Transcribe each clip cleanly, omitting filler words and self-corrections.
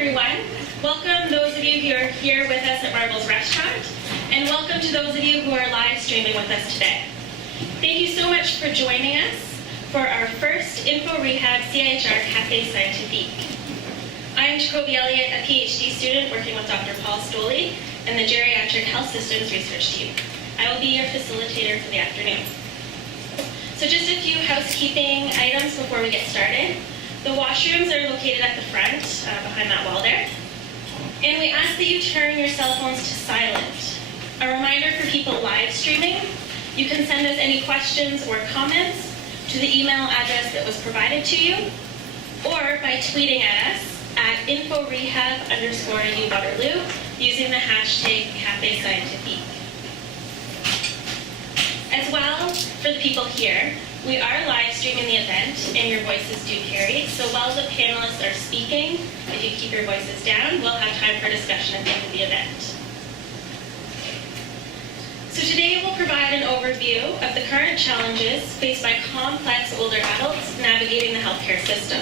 everyone. Welcome those of you who are here with us at Marble's Restaurant, and welcome to those of you who are live streaming with us today. Thank you so much for joining us for our first InfoRehab CIHR Cafe Scientifique. I'm Jacoby Elliott, a PhD student working with Dr. Paul Stoley and the Geriatric Health Systems Research Team. I will be your facilitator for the afternoon. So just a few housekeeping items before we get started. The washrooms are located at the front, behind that wall there. And we ask that you turn your cell phones to silent. A reminder for people live streaming, you can send us any questions or comments to the email address that was provided to you, or by tweeting at us at InfoRehab_UWaterloo using the hashtag Cafe Scientifique. As well, for the people here, we are live streaming the event and your voices do carry, so while the panelists are speaking, if you keep your voices down, we'll have time for discussion at the end of the event. So today we'll provide an overview of the current challenges faced by complex older adults navigating the healthcare system.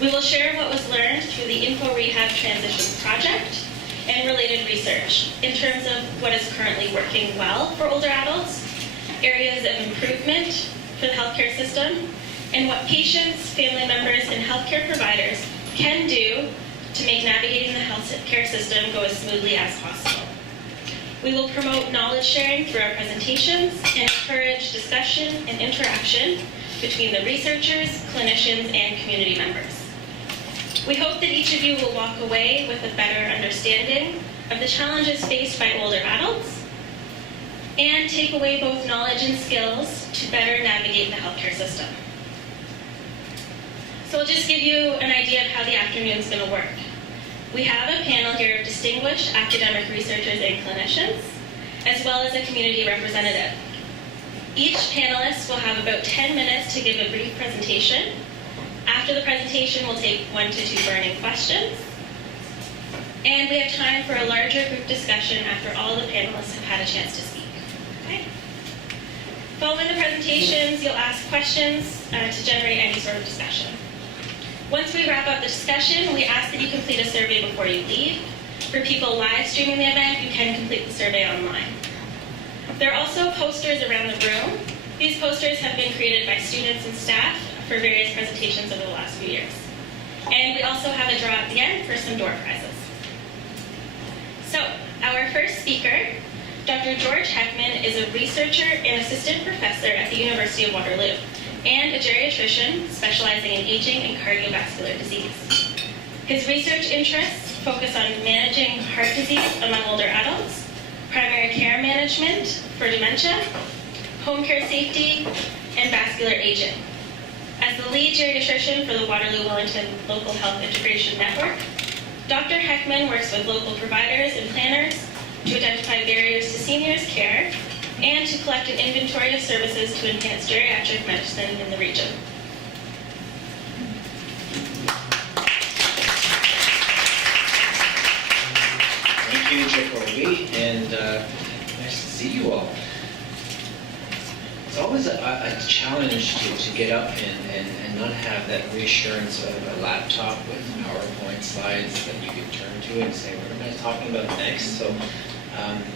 We will share what was learned through the InfoRehab Transitions project and related research in terms of what is currently working well for older adults, areas of improvement for the healthcare system, and what patients, family members, and healthcare providers can do to make navigating the healthcare system go as smoothly as possible. We will promote knowledge sharing through our presentations and encourage discussion and interaction between the researchers, clinicians, and community members. We hope that each of you will walk away with a better understanding of the challenges faced by older adults and take away both knowledge and skills to better navigate the healthcare system. So I'll just give you an idea of how the afternoon is going to work. We have a panel here of distinguished academic researchers and clinicians, as well as a community representative. Each panelist will have about 10 minutes to give a brief presentation. After the presentation, we'll take 1 to 2 burning questions. And we have time for a larger group discussion after all the panelists have had a chance to speak. Okay. Following the presentations, you'll ask questions to generate any sort of discussion. Once we wrap up the discussion, we ask that you complete a survey before you leave. For people live streaming the event, you can complete the survey online. There are also posters around the room. These posters have been created by students and staff for various presentations over the last few years. And we also have a draw at the end for some door prizes. So, our first speaker, Dr. George Heckman, is a researcher and assistant professor at the University of Waterloo, and a geriatrician specializing in aging and cardiovascular disease. His research interests focus on managing heart disease among older adults, primary care management for dementia, home care safety, and vascular aging. As the lead geriatrician for the Waterloo-Wellington Local Health Integration Network, Dr. Heckman works with local providers and planners to identify barriers to seniors' care and to collect an inventory of services to enhance geriatric medicine in the region. Thank you, Jacoby, and nice to see you all. It's always a challenge to get up and not have that reassurance of a laptop with PowerPoint slides that you can turn to and say, what am I talking about next? So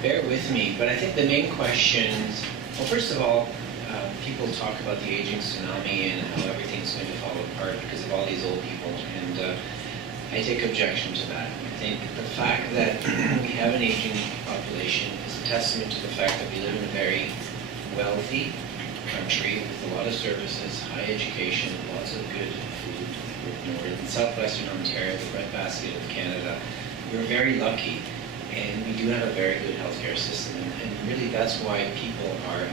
bear with me. But I think the main questions, well, first of all, people talk about the aging tsunami and how everything's going to fall apart because of all these old people. And I take objection to that. I think the fact that we have an aging population is a testament to the fact that we live in a very wealthy country with a lot of services, high education, lots of good food. We're in southwestern Ontario, the breadbasket of Canada. We're very lucky, and we do have a very good healthcare system, and really that's why people are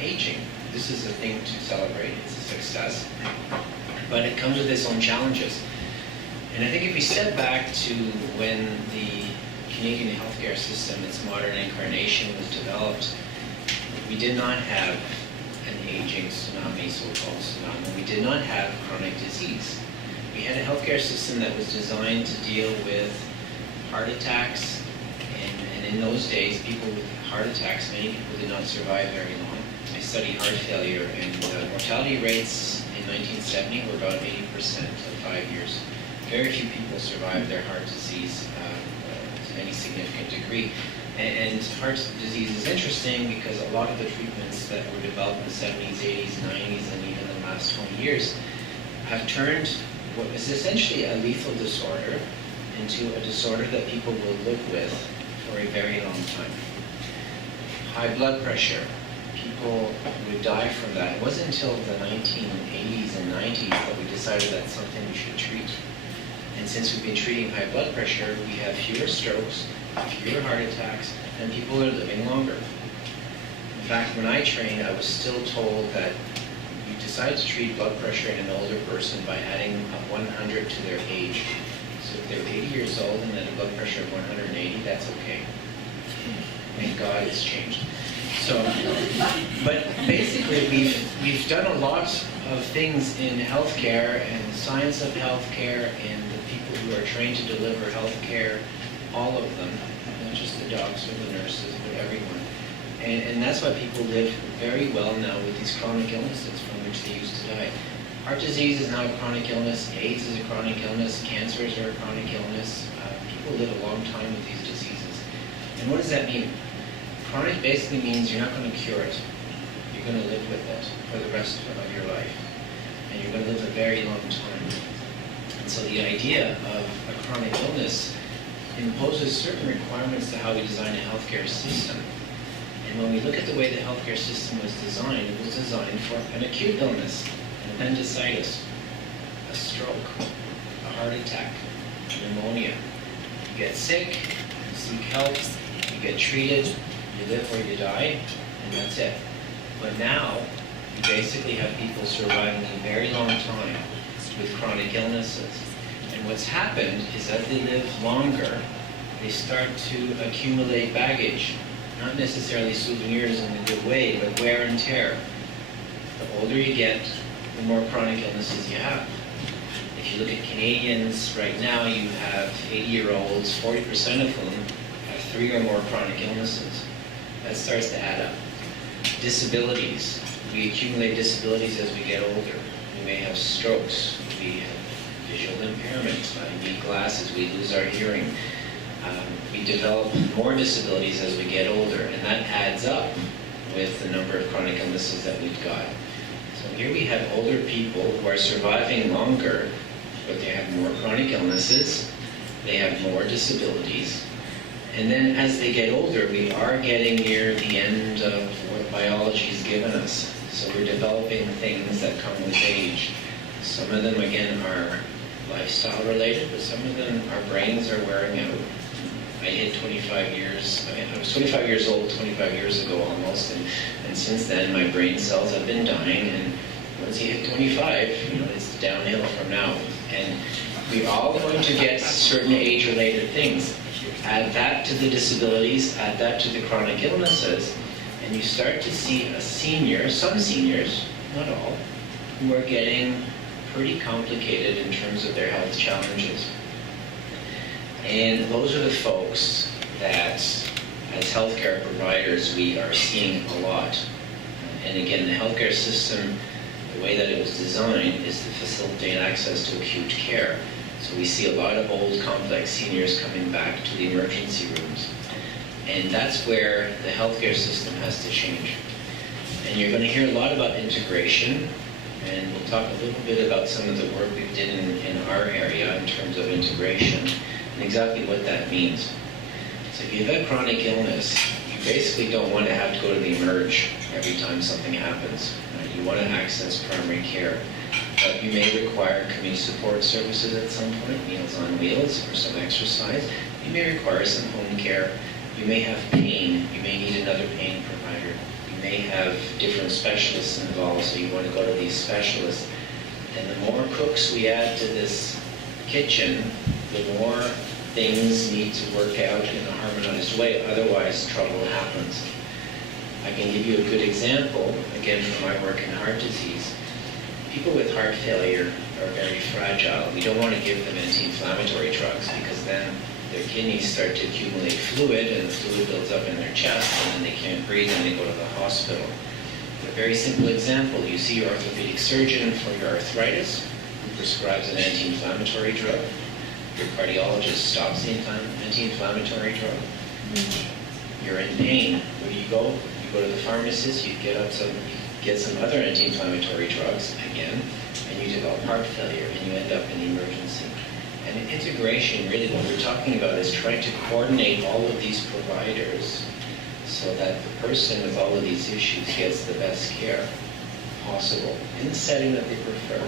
aging. This is a thing to celebrate. It's a success, but it comes with its own challenges. And I think if we step back to when the Canadian healthcare system, its modern incarnation, was developed, we did not have an aging tsunami, so-called tsunami. We did not have chronic disease. We had a healthcare system that was designed to deal with heart attacks, and in those days, people with heart attacks, many people did not survive very long. I studied heart failure, and mortality rates in 1970 were about 80% at 5 years. very few people survive their heart disease to any significant degree. And heart disease is interesting because a lot of the treatments that were developed in the 70s, 80s, 90s, and even the last 20 years have turned what is essentially a lethal disorder into a disorder that people will live with for a very long time. High blood pressure. People would die from that. It wasn't until the 1980s and 90s that we decided that's something we should treat. And since we've been treating high blood pressure, we have fewer strokes, fewer heart attacks, and people are living longer. In fact, when I trained, I was still told that you decide to treat blood pressure in an older person by adding a 100 to their age. So if they're 80 years old and then a blood pressure of 180, that's okay. Thank God it's changed. So, but basically we've done a lot of things in healthcare and the science of healthcare and the people who are trained to deliver healthcare, all of them, not just the docs or the nurses, but everyone. And that's why people live very well now with these chronic illnesses from which they used to die. Heart disease is now a chronic illness, AIDS is a chronic illness, cancers are a chronic illness. People live a long time with these diseases. And what does that mean? Chronic basically means you're not going to cure it. You're going to live with it for the rest of your life. And you're going to live a very long time. And so the idea of a chronic illness imposes certain requirements to how we design a healthcare system. And when we look at the way the healthcare system was designed, it was designed for an acute illness, an appendicitis, a stroke, a heart attack, pneumonia. You get sick, you seek help, you get treated, you live or you die, and that's it. But now, you basically have people surviving a very long time with chronic illnesses. And what's happened is as they live longer, they start to accumulate baggage. Not necessarily souvenirs in a good way, but wear and tear. The older you get, the more chronic illnesses you have. If you look at Canadians right now, you have 80-year-olds, 40% of them have 3 or more chronic illnesses. That starts to add up. Disabilities. We accumulate disabilities as we get older. We may have strokes. We have visual impairment. We need glasses. We lose our hearing. We develop more disabilities as we get older, and that adds up with the number of chronic illnesses that we've got. So here we have older people who are surviving longer, but they have more chronic illnesses, they have more disabilities, and then as they get older, we are getting near the end of what biology's given us. So we're developing things that come with age. Some of them, again, are lifestyle related, but some of them, our brains are wearing out. I hit 25 years, I was 25 years old 25 years ago almost, and since then my brain cells have been dying, and once you hit 25, it's downhill from now. And we're all going to get certain age-related things. Add that to the disabilities, add that to the chronic illnesses, and you start to see a senior, some seniors, not all, who are getting pretty complicated in terms of their health challenges. And those are the folks that, as healthcare providers, we are seeing a lot. And again, the healthcare system, the way that it was designed is to facilitate access to acute care. So we see a lot of old, complex seniors coming back to the emergency rooms. And that's where the healthcare system has to change. And you're going to hear a lot about integration, and we'll talk a little bit about some of the work we did in our area in terms of integration and exactly what that means. So if you have a chronic illness, you basically don't want to have to go to the emerge every time something happens. Right? You want to access primary care. But you may require community support services at some point, Meals on Wheels or some exercise. You may require some home care. You may have pain. You may need another pain provider. You may have different specialists involved, so you want to go to these specialists. And the more cooks we add to this kitchen, the more things need to work out in a harmonized way, otherwise trouble happens. I can give you a good example, again from my work in heart disease. People with heart failure are very fragile. We don't want to give them anti-inflammatory drugs because then their kidneys start to accumulate fluid and the fluid builds up in their chest and then they can't breathe and they go to the hospital. A very simple example, you see your orthopedic surgeon for your arthritis who prescribes an anti-inflammatory drug. Your cardiologist stops the anti-inflammatory drug. You're in pain. Where do you go? You go to the pharmacist, you get some other anti-inflammatory drugs again, and you develop heart failure, and you end up in the emergency. And integration, really what we're talking about is trying to coordinate all of these providers so that the person with all of these issues gets the best care possible in the setting that they prefer.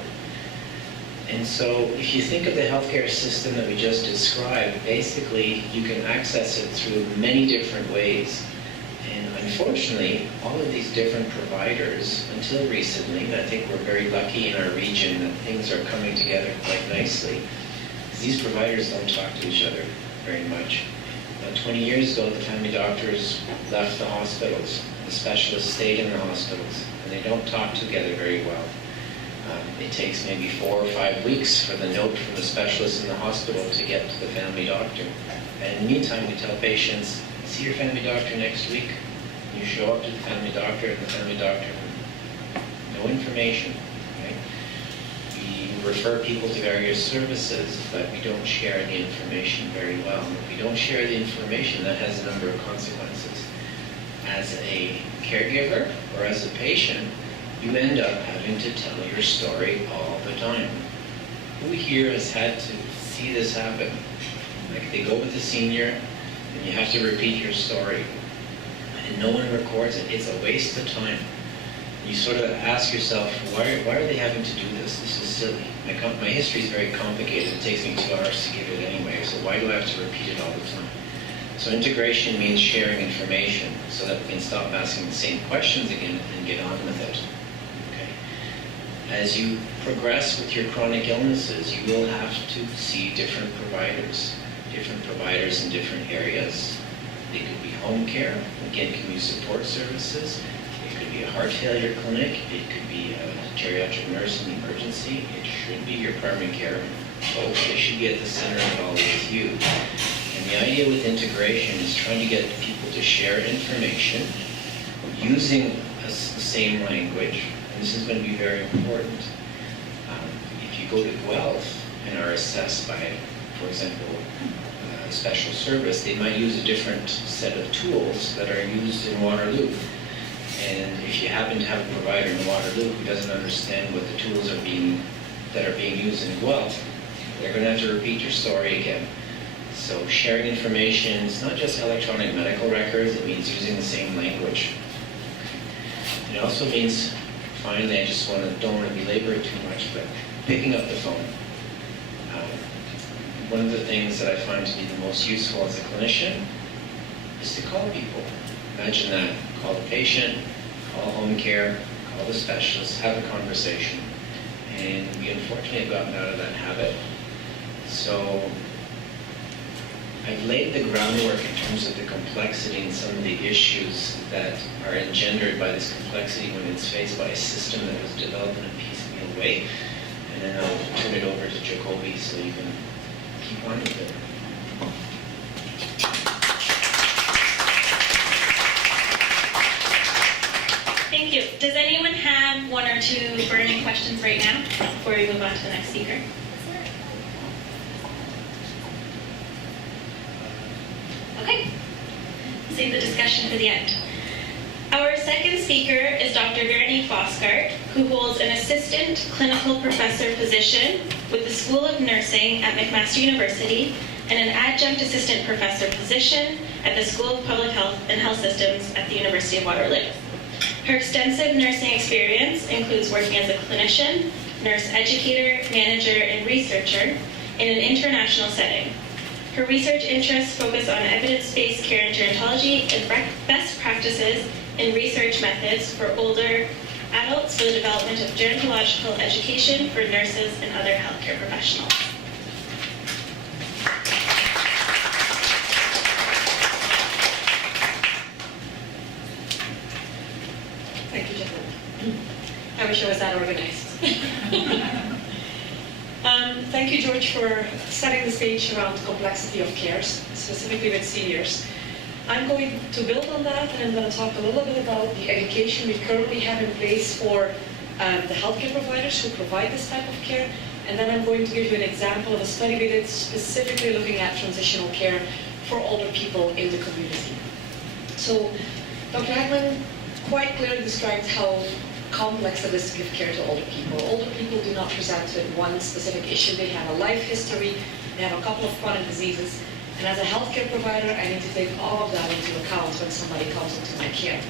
And so if you think of the healthcare system that we just described, basically you can access it through many different ways. And unfortunately, all of these different providers, until recently, and I think we're very lucky in our region that things are coming together quite nicely, because these providers don't talk to each other very much. About 20 years ago, the family doctors left the hospitals. The specialists stayed in the hospitals, and they don't talk together very well. It takes maybe 4 or 5 weeks for the note from the specialist in the hospital to get to the family doctor. And in the meantime, we tell patients, see your family doctor next week. You show up to the family doctor, and the family doctor, no information. Right? We refer people to various services, but we don't share the information very well. And if we don't share the information, that has a number of consequences. As a caregiver or as a patient, you end up having to tell your story all the time. Who here has had to see this happen? Like they go with a senior and you have to repeat your story and no one records it. It's a waste of time. You sort of ask yourself, why are they having to do this? This is silly. My history is very complicated. It takes me 2 hours to give it anyway, so why do I have to repeat it all the time? So integration means sharing information so that we can stop asking the same questions again and get on with it. As you progress with your chronic illnesses, you will have to see different providers in different areas. They could be home care, again, community support services. It could be a heart failure clinic. It could be a geriatric nurse in the emergency. It should be your primary care. Both. They should be at the center of it all with you. And the idea with integration is trying to get people to share information using the same language. And this is going to be very important. If you go to Guelph and are assessed by, for example, a special service, they might use a different set of tools that are used in Waterloo. And if you happen to have a provider in Waterloo who doesn't understand what the tools are that are being used in Guelph, they're going to have to repeat your story again. So sharing information is not just electronic medical records, it means using the same language. It also means, finally, I just don't want to belabor it too much, but picking up the phone. One of the things that I find to be the most useful as a clinician is to call people. Imagine that. Call the patient, call home care, call the specialist, have a conversation. And we unfortunately have gotten out of that habit. So I've laid the groundwork in terms of the complexity and some of the issues that are engendered by this complexity when it's faced by a system that was developed in a piecemeal way. And then I'll turn it over to Jacoby so you can keep on with it. Thank you. Does anyone have 1 or 2 burning questions right now before we move on to the next speaker? Okay. Save the discussion for the end. Our second speaker is Dr. Vernie Foskart, who holds an assistant clinical professor position with the School of Nursing at McMaster University and an adjunct assistant professor position at the School of Public Health and Health Systems at the University of Waterloo. Her extensive nursing experience includes working as a clinician, nurse educator, manager, and researcher in an international setting. Her research interests focus on evidence-based care in gerontology and best practices in research methods for older adults for the development of gerontological education for nurses and other healthcare professionals. Thank you, gentlemen. I wish I was that organized. Thank you, George, for setting the stage around complexity of care, specifically with seniors. I'm going to build on that, and I'm going to talk a little bit about the education we currently have in place for the healthcare providers who provide this type of care, And then I'm going to give you an example of a study we did specifically looking at transitional care for older people in the community. So Dr. Hagman quite clearly described how complex it is to give care to older people. Older people do not present with one specific issue. They have a life history, they have a couple of chronic diseases, and as a healthcare provider, I need to take all of that into account when somebody comes into my care.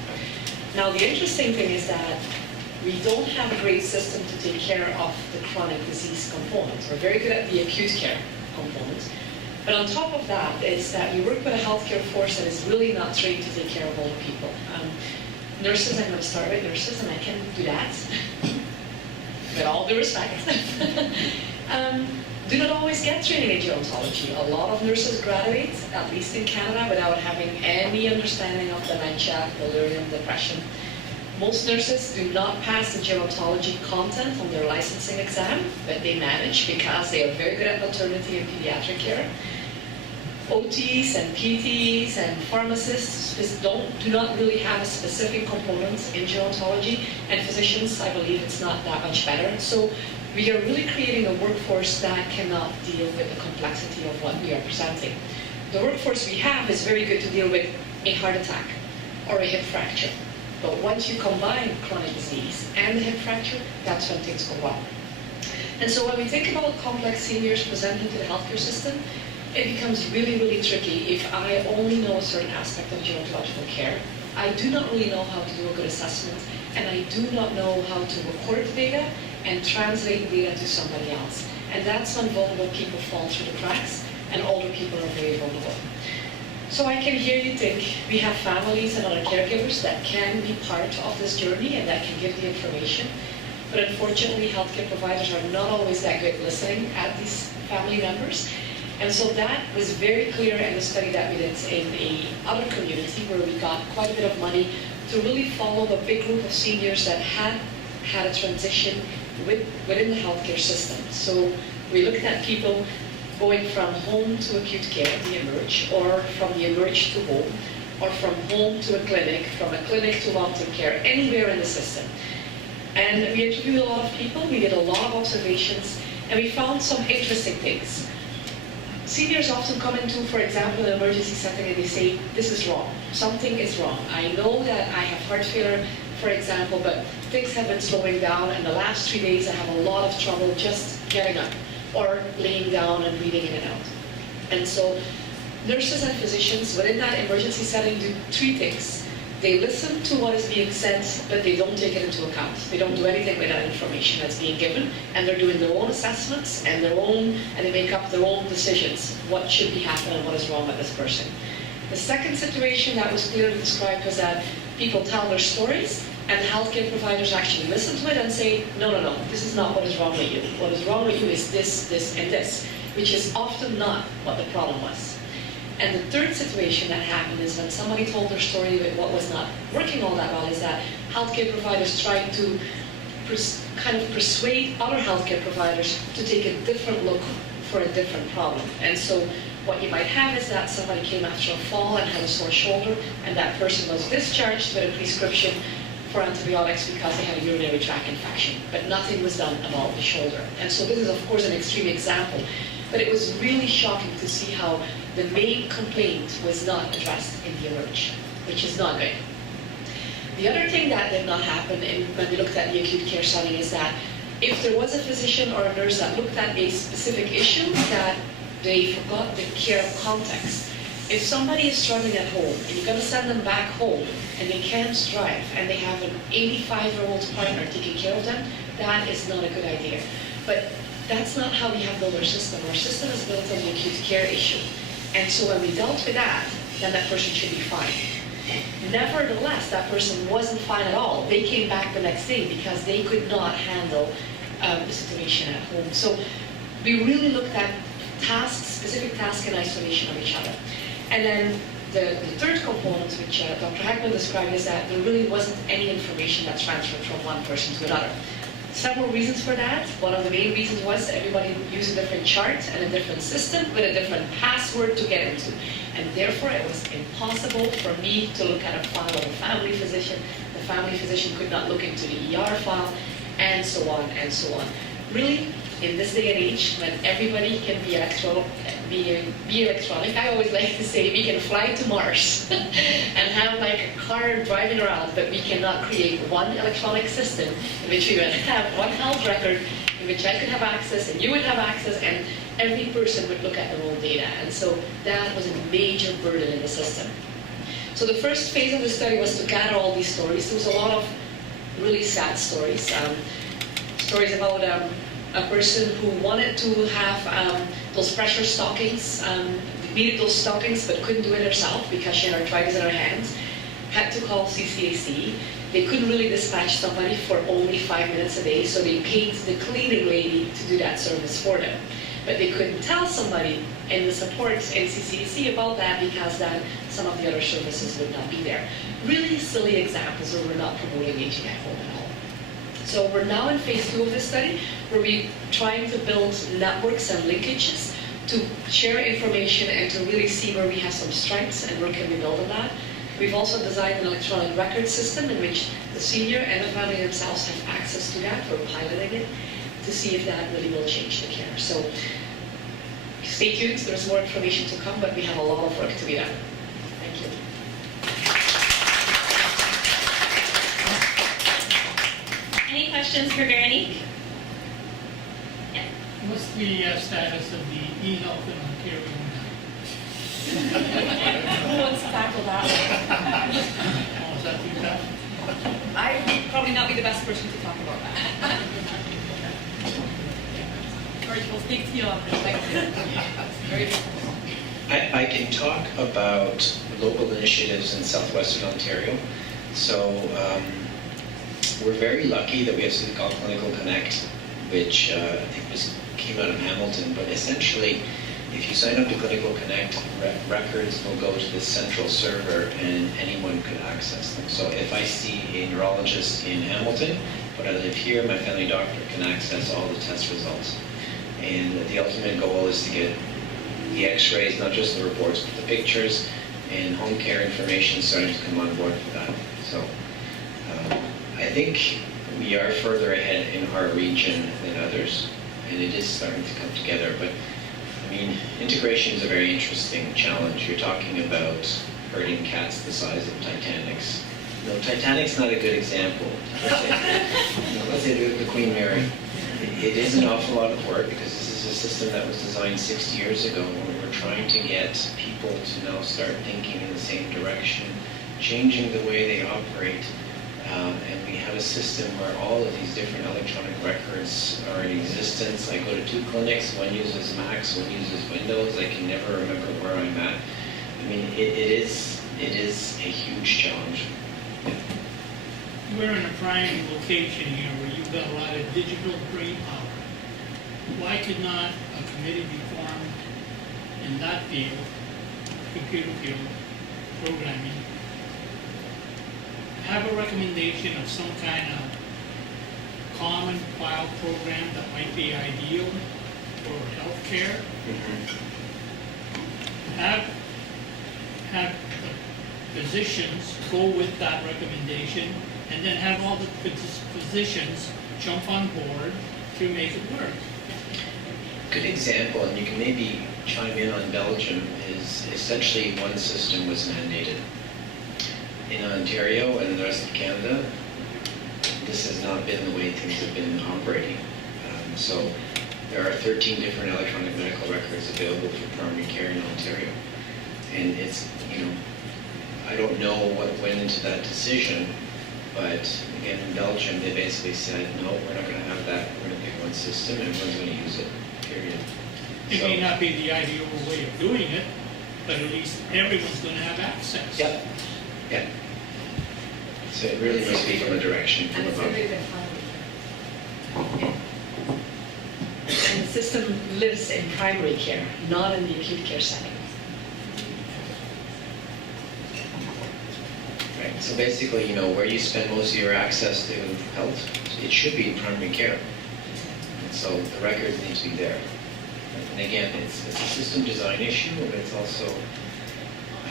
Now, the interesting thing is that we don't have a great system to take care of the chronic disease component. We're very good at the acute care component. But on top of that is that we work with a healthcare force that is really not trained to take care of older people. Nurses, I'm going to start with nurses, and I can do that, with all due respect. Do not always get training in gerontology. A lot of nurses graduate, at least in Canada, without having any understanding of dementia, delirium, depression. Most nurses do not pass the gerontology content on their licensing exam, but they manage because they are very good at maternity and pediatric care. OTs and PTs and pharmacists do not really have a specific component in gerontology, and physicians, I believe it's not that much better. So we are really creating a workforce that cannot deal with the complexity of what we are presenting. The workforce we have is very good to deal with a heart attack or a hip fracture. But once you combine chronic disease and the hip fracture, that's when things go wrong. And so when we think about complex seniors presenting to the healthcare system, it becomes really, really tricky if I only know a certain aspect of gerontological care. I do not really know how to do a good assessment, and I do not know how to record the data and translate the data to somebody else. And that's when vulnerable people fall through the cracks, and older people are very vulnerable. So I can hear you think we have families and other caregivers that can be part of this journey and that can give the information. But unfortunately, healthcare providers are not always that good listening at these family members. And so that was very clear in the study that we did in other community where we got quite a bit of money to really follow a big group of seniors that had a transition within the healthcare system. So we looked at people going from home to acute care, the emerge, or from the emerge to home, or from home to a clinic, from a clinic to long-term care, anywhere in the system. And we interviewed a lot of people, we did a lot of observations, and we found some interesting things. Seniors often come into, for example, an emergency setting and they say, this is wrong, something is wrong. I know that I have heart failure, for example, but things have been slowing down, and the last 3 days I have a lot of trouble just getting up or laying down and breathing in and out. And so nurses and physicians within that emergency setting do three things. They listen to what is being said, but they don't take it into account. They don't do anything with that information that's being given, and they're doing their own assessments and they make up their own decisions. What should be happening and what is wrong with this person. The second situation that was clearly described was that people tell their stories, and the healthcare providers actually listen to it and say, no, this is not what is wrong with you. What is wrong with you is this, this, and this, which is often not what the problem was. And the third situation that happened is when somebody told their story with what was not working all that well, is that healthcare providers tried to kind of persuade other healthcare providers to take a different look for a different problem. And so what you might have is that somebody came after a fall and had a sore shoulder, and that person was discharged with a prescription for antibiotics because they had a urinary tract infection, but nothing was done about the shoulder. And so this is, of course, an extreme example, but it was really shocking to see how the main complaint was not addressed in the emerge, which is not good. The other thing that did not happen when we looked at the acute care setting is that if there was a physician or a nurse that looked at a specific issue, that they forgot the care context. If somebody is struggling at home and you're going to send them back home and they can't drive and they have an 85-year-old partner taking care of them, that is not a good idea. But that's not how we have built our system. Our system is built on the acute care issue. And so when we dealt with that, then that person should be fine. Nevertheless, that person wasn't fine at all. They came back the next day because they could not handle the situation at home. So we really looked at specific tasks in isolation of each other. And then the third component, which Dr. Hagman described, is that there really wasn't any information that transferred from one person to another. Several reasons for that. One of the main reasons was everybody used a different chart and a different system with a different password to get into. And therefore, it was impossible for me to look at a file of a family physician. The family physician could not look into the ER file, and so on and so on. Really, in this day and age when everybody can be electronic, I always like to say we can fly to Mars and have like a car driving around, but we cannot create one electronic system in which we would have one health record in which I could have access and you would have access and every person would look at their own data. And so that was a major burden in the system. So the first phase of the study was to gather all these stories. There was a lot of really sad stories. Stories about a person who wanted to have those pressure stockings, needed those stockings but couldn't do it herself because she had arthritis in her hands, had to call CCAC. They couldn't really dispatch somebody for only 5 minutes a day, so they paid the cleaning lady to do that service for them. But they couldn't tell somebody in the support in CCAC about that because then some of the other services would not be there. Really silly examples where we're not promoting aging at home at all. So we're now in phase 2 of this study, where we're trying to build networks and linkages to share information and to really see where we have some strengths and where can we build on that. We've also designed an electronic record system in which the senior and the family themselves have access to that. We're piloting it to see if that really will change the care. So stay tuned, there's more information to come, but we have a lot of work to be done. Thank you. Any questions for Veronique? Yeah. What's the status of the e-health in Ontario now? Who wants to tackle that? Oh, is that too tough? I would probably not be the best person to talk about that. George will speak to you on perspective. Very difficult. I can talk about local initiatives in southwestern Ontario. So we're very lucky that we have something called Clinical Connect, which I think came out of Hamilton, but essentially if you sign up to Clinical Connect, records will go to this central server and anyone could access them. So if I see a neurologist in Hamilton, but I live here, my family doctor can access all the test results. And the ultimate goal is to get the x-rays, not just the reports, but the pictures and home care information starting to come on board for that. So I think we are further ahead in our region than others, and it is starting to come together. But I mean, integration is a very interesting challenge. You're talking about herding cats the size of Titanics. No, Titanic's not a good example. Let's say the Queen Mary. It is an awful lot of work because this is a system that was designed 60 years ago when we're trying to get people to now start thinking in the same direction, changing the way they operate. And we have a system where all of these different electronic records are in existence. I go to 2 clinics, one uses Macs, one uses Windows. I can never remember where I'm at. I mean, it is a huge challenge. We're in a prime location here where you've got a lot of digital brain power. Why could not a committee be formed in that field, computer field, programming, have a recommendation of some kind of common file program that might be ideal for healthcare? Have the physicians go with that recommendation, and then have all the physicians jump on board to make it work. Good example, and you can maybe chime in on Belgium, is essentially one system was mandated. In Ontario and the rest of Canada, this has not been the way things have been operating. So there are 13 different electronic medical records available for primary care in Ontario. And it's, I don't know what went into that decision, but again, in Belgium, they basically said, no, we're not going to have that. We're going to pick one system and everyone's going to use it, period. It may not be the ideal way of doing it, but at least everyone's going to have access. Yep. Yeah. So it really must be from a direction from And it's above. really been fun. And the system lives in primary care, not in the acute care setting. Right. So basically, where you spend most of your access to health, it should be in primary care. And so the records need to be there. And again, it's a system design issue, but it's also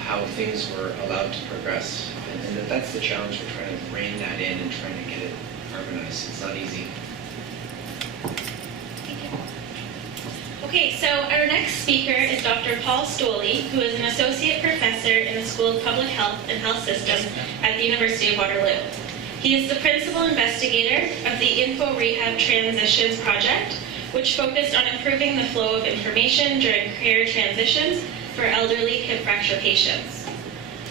how things were allowed to progress. And that's the challenge. We're trying to rein that in and trying to get it harmonized. It's not easy. Thank you. Okay, so our next speaker is Dr. Paul Stoley, who is an associate professor in the School of Public Health and Health Systems at the University of Waterloo. He is the principal investigator of the InfoRehab Transitions project, which focused on improving the flow of information during care transitions for elderly hip fracture patients.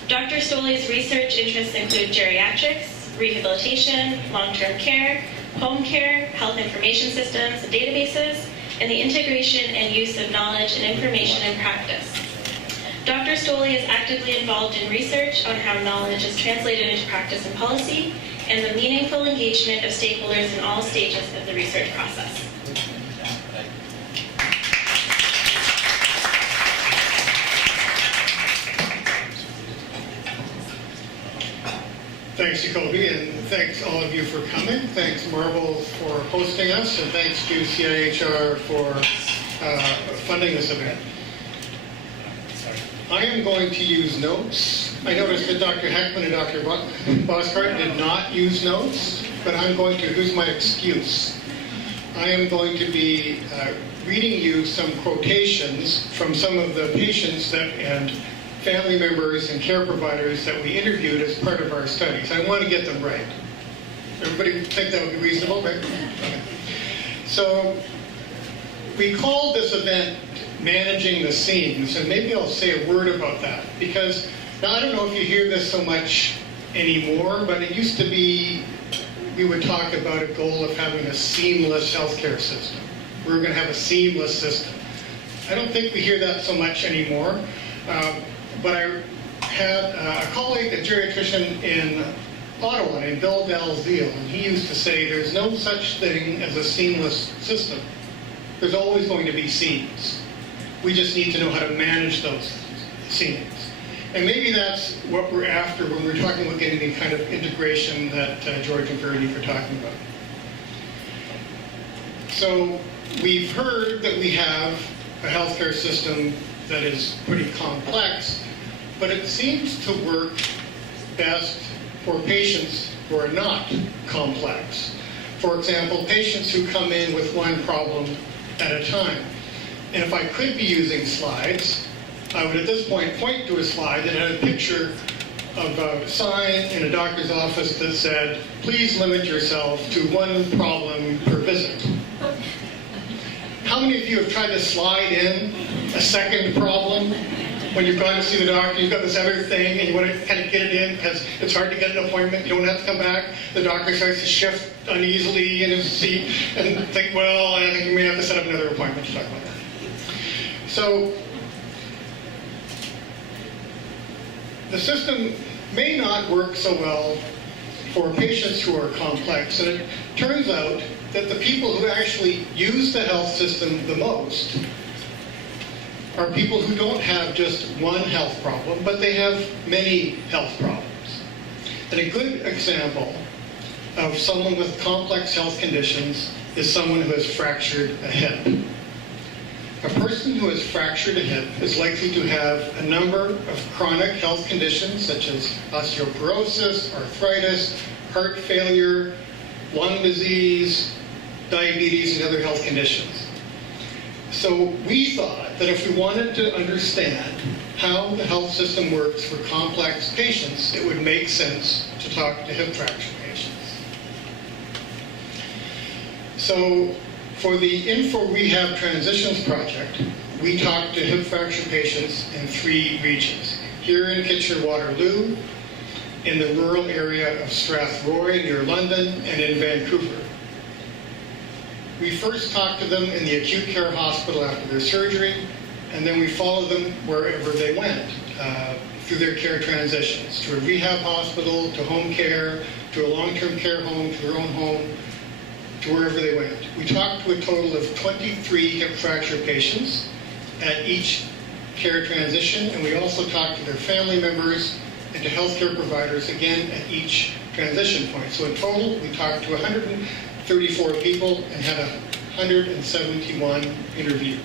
Dr. Stoley's research interests include geriatrics, rehabilitation, long-term care, home care, health information systems and databases, and the integration and use of knowledge and information in practice. Dr. Stoley is actively involved in research on how knowledge is translated into practice and policy, and the meaningful engagement of stakeholders in all stages of the research process. Thanks, Jacoby, and thanks all of you for coming. Thanks, Marvel, for hosting us, and thanks to CIHR for funding this event. I am going to use notes. I noticed that Dr. Heckman and Dr. Boskart did not use notes, but I'm going to, here's my excuse. I am going to be reading you some quotations from some of the patients and family members and care providers that we interviewed as part of our studies. I want to get them right. Everybody think that would be reasonable, right? Okay. So we called this event Managing the Seams, and maybe I'll say a word about that, because now I don't know if you hear this so much anymore, but it used to be we would talk about a goal of having a seamless healthcare system. We were going to have a seamless system. I don't think we hear that so much anymore. But I had a colleague, a geriatrician in Ottawa, named Bill Dalziel, and he used to say there's no such thing as a seamless system. There's always going to be seams. We just need to know how to manage those seams. And maybe that's what we're after when we're talking about getting the kind of integration that George and Veronique are talking about. So we've heard that we have a healthcare system that is pretty complex, but it seems to work best for patients who are not complex. For example, patients who come in with one problem at a time. And if I could be using slides, I would at this point to a slide that had a picture of a sign in a doctor's office that said, please limit yourself to one problem per visit. How many of you have tried to slide in a second problem when you've gone to see the doctor, you've got this other thing, and you want to kind of get it in because it's hard to get an appointment, you don't have to come back, the doctor starts to shift uneasily in his seat and think, well, I think we may have to set up another appointment to talk about that. So, the system may not work so well for patients who are complex, and it turns out that the people who actually use the health system the most are people who don't have just one health problem, but they have many health problems. And a good example of someone with complex health conditions is someone who has fractured a hip. A person who has fractured a hip is likely to have a number of chronic health conditions such as osteoporosis, arthritis, heart failure, lung disease, diabetes, and other health conditions. So we thought that if we wanted to understand how the health system works for complex patients, it would make sense to talk to hip fracture patients. So for the InfoRehab Transitions project, we talked to hip fracture patients in 3 regions. Here in Kitchener-Waterloo, in the rural area of Strathroy near London, and in Vancouver. We first talked to them in the acute care hospital after their surgery, and then we followed them wherever they went through their care transitions, to a rehab hospital, to home care, to a long-term care home, to their own home, to wherever they went. We talked to a total of 23 hip fracture patients at each care transition, and we also talked to their family members and to healthcare providers, again, at each transition point. So in total, we talked to 134 people and had 171 interviews.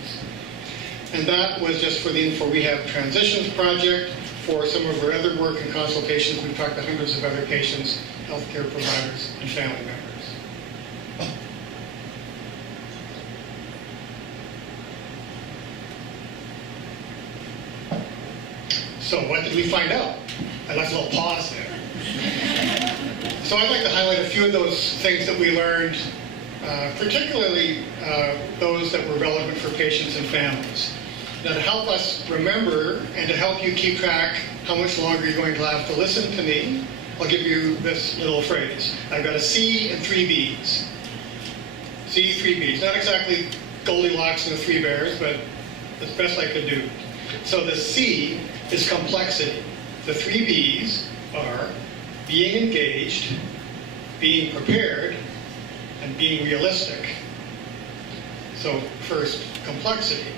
And that was just for the InfoRehab Transitions project. For some of our other work and consultations, we've talked to hundreds of other patients, healthcare providers, and family members. So what did we find out? I left a little pause there. So I'd like to highlight a few of those things that we learned, particularly those that were relevant for patients and families. Now, to help us remember and to help you keep track how much longer you're going to have to listen to me, I'll give you this little phrase. I've got a C and 3 Bs. C, 3 Bs. Not exactly Goldilocks and the 3 bears, but as best I could do. So the C is complexity. The 3 Bs are being engaged, being prepared, and being realistic. So first, complexity.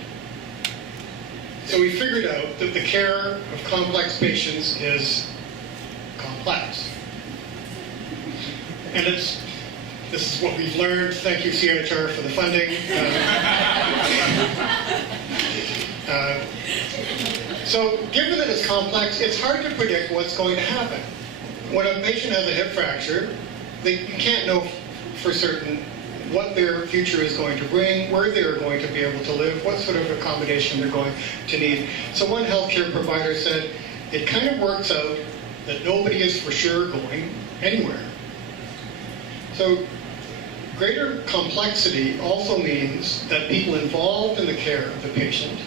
So we figured out that the care of complex patients is complex. And this is what we've learned. Thank you, CIHR, for the funding. So given that it's complex, it's hard to predict what's going to happen. When a patient has a hip fracture, you can't know for certain what their future is going to bring, where they're going to be able to live, what sort of accommodation they're going to need. So one healthcare provider said, it kind of works out that nobody is for sure going anywhere. So greater complexity also means that people involved in the care of the patient,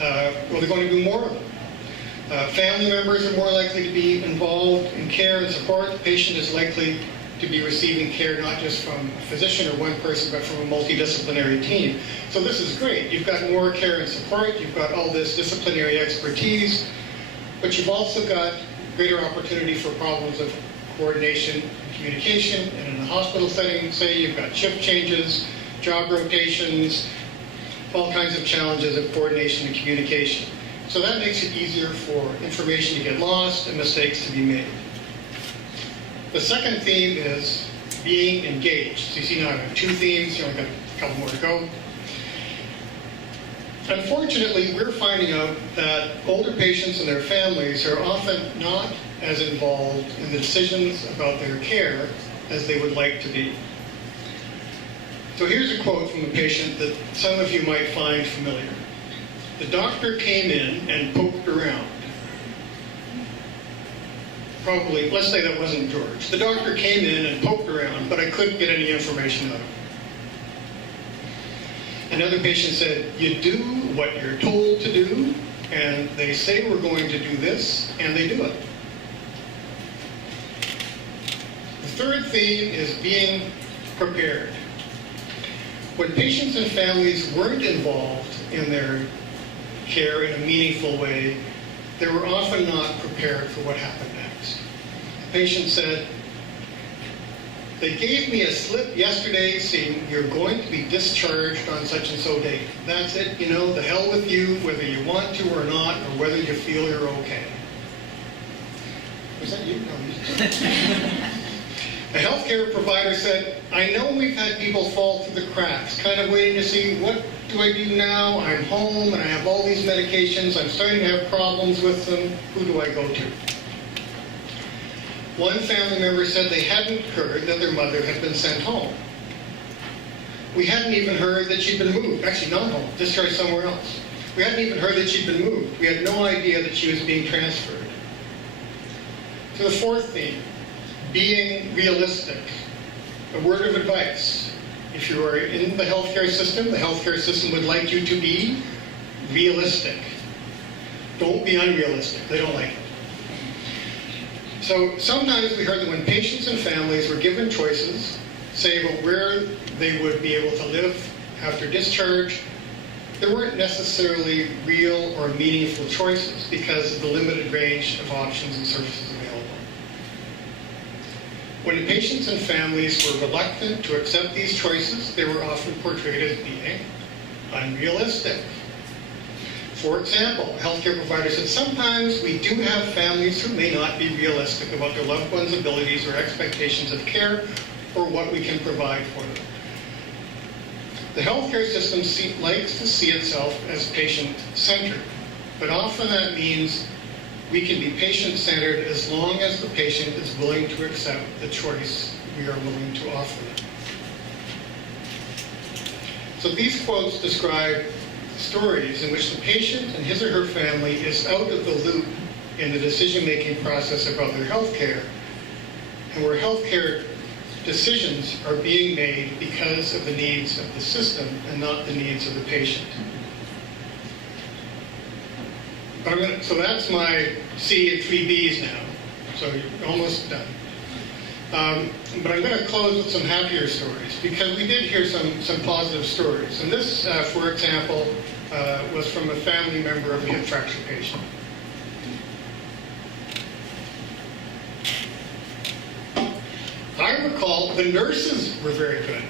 well, they're going to do more of them. Family members are more likely to be involved in care and support. The patient is likely to be receiving care not just from a physician or one person, but from a multidisciplinary team. So this is great. You've got more care and support. You've got all this disciplinary expertise, but you've also got greater opportunity for problems of coordination and communication. And in a hospital setting, say, you've got shift changes, job rotations, all kinds of challenges of coordination and communication. So that makes it easier for information to get lost and mistakes to be made. The second theme is being engaged. So you see now I have 2 themes, you only got a couple more to go. Unfortunately, we're finding out that older patients and their families are often not as involved in the decisions about their care as they would like to be. So here's a quote from a patient that some of you might find familiar. The doctor came in and poked around. Probably, let's say that wasn't George. The doctor came in and poked around, but I couldn't get any information out of him. Another patient said, you do what you're told to do, and they say we're going to do this, and they do it. The third theme is being prepared. When patients and families weren't involved in their care in a meaningful way, they were often not prepared for what happened next. The patient said, they gave me a slip yesterday saying you're going to be discharged on such and so date. That's it, you know, the hell with you, whether you want to or not, or whether you feel you're okay. Was that you? No, you. A healthcare provider said, I know we've had people fall through the cracks, kind of waiting to see what do I do now? I'm home and I have all these medications. I'm starting to have problems with them. Who do I go to? One family member said they hadn't heard that their mother had been sent home. We hadn't even heard that she'd been moved. Actually, not home, discharged somewhere else. We hadn't even heard that she'd been moved. We had no idea that she was being transferred. So the fourth theme, being realistic. A word of advice. If you are in the healthcare system would like you to be realistic. Don't be unrealistic. They don't like it. So sometimes we heard that when patients and families were given choices, say about where they would be able to live after discharge, there weren't necessarily real or meaningful choices because of the limited range of options and services available. When the patients and families were reluctant to accept these choices, they were often portrayed as being unrealistic. For example, a healthcare provider said, sometimes we do have families who may not be realistic about their loved one's abilities or expectations of care or what we can provide for them. The healthcare system likes to see itself as patient-centered, but often that means we can be patient-centered as long as the patient is willing to accept the choice we are willing to offer them. So these quotes describe stories in which the patient and his or her family is out of the loop in the decision-making process about their health care, and where healthcare decisions are being made because of the needs of the system and not the needs of the patient. So that's my C and 3 Bs now. So you're almost done. But I'm going to close with some happier stories, because we did hear some positive stories. And this, for example, was from a family member of a hip fracture patient. I recall the nurses were very good.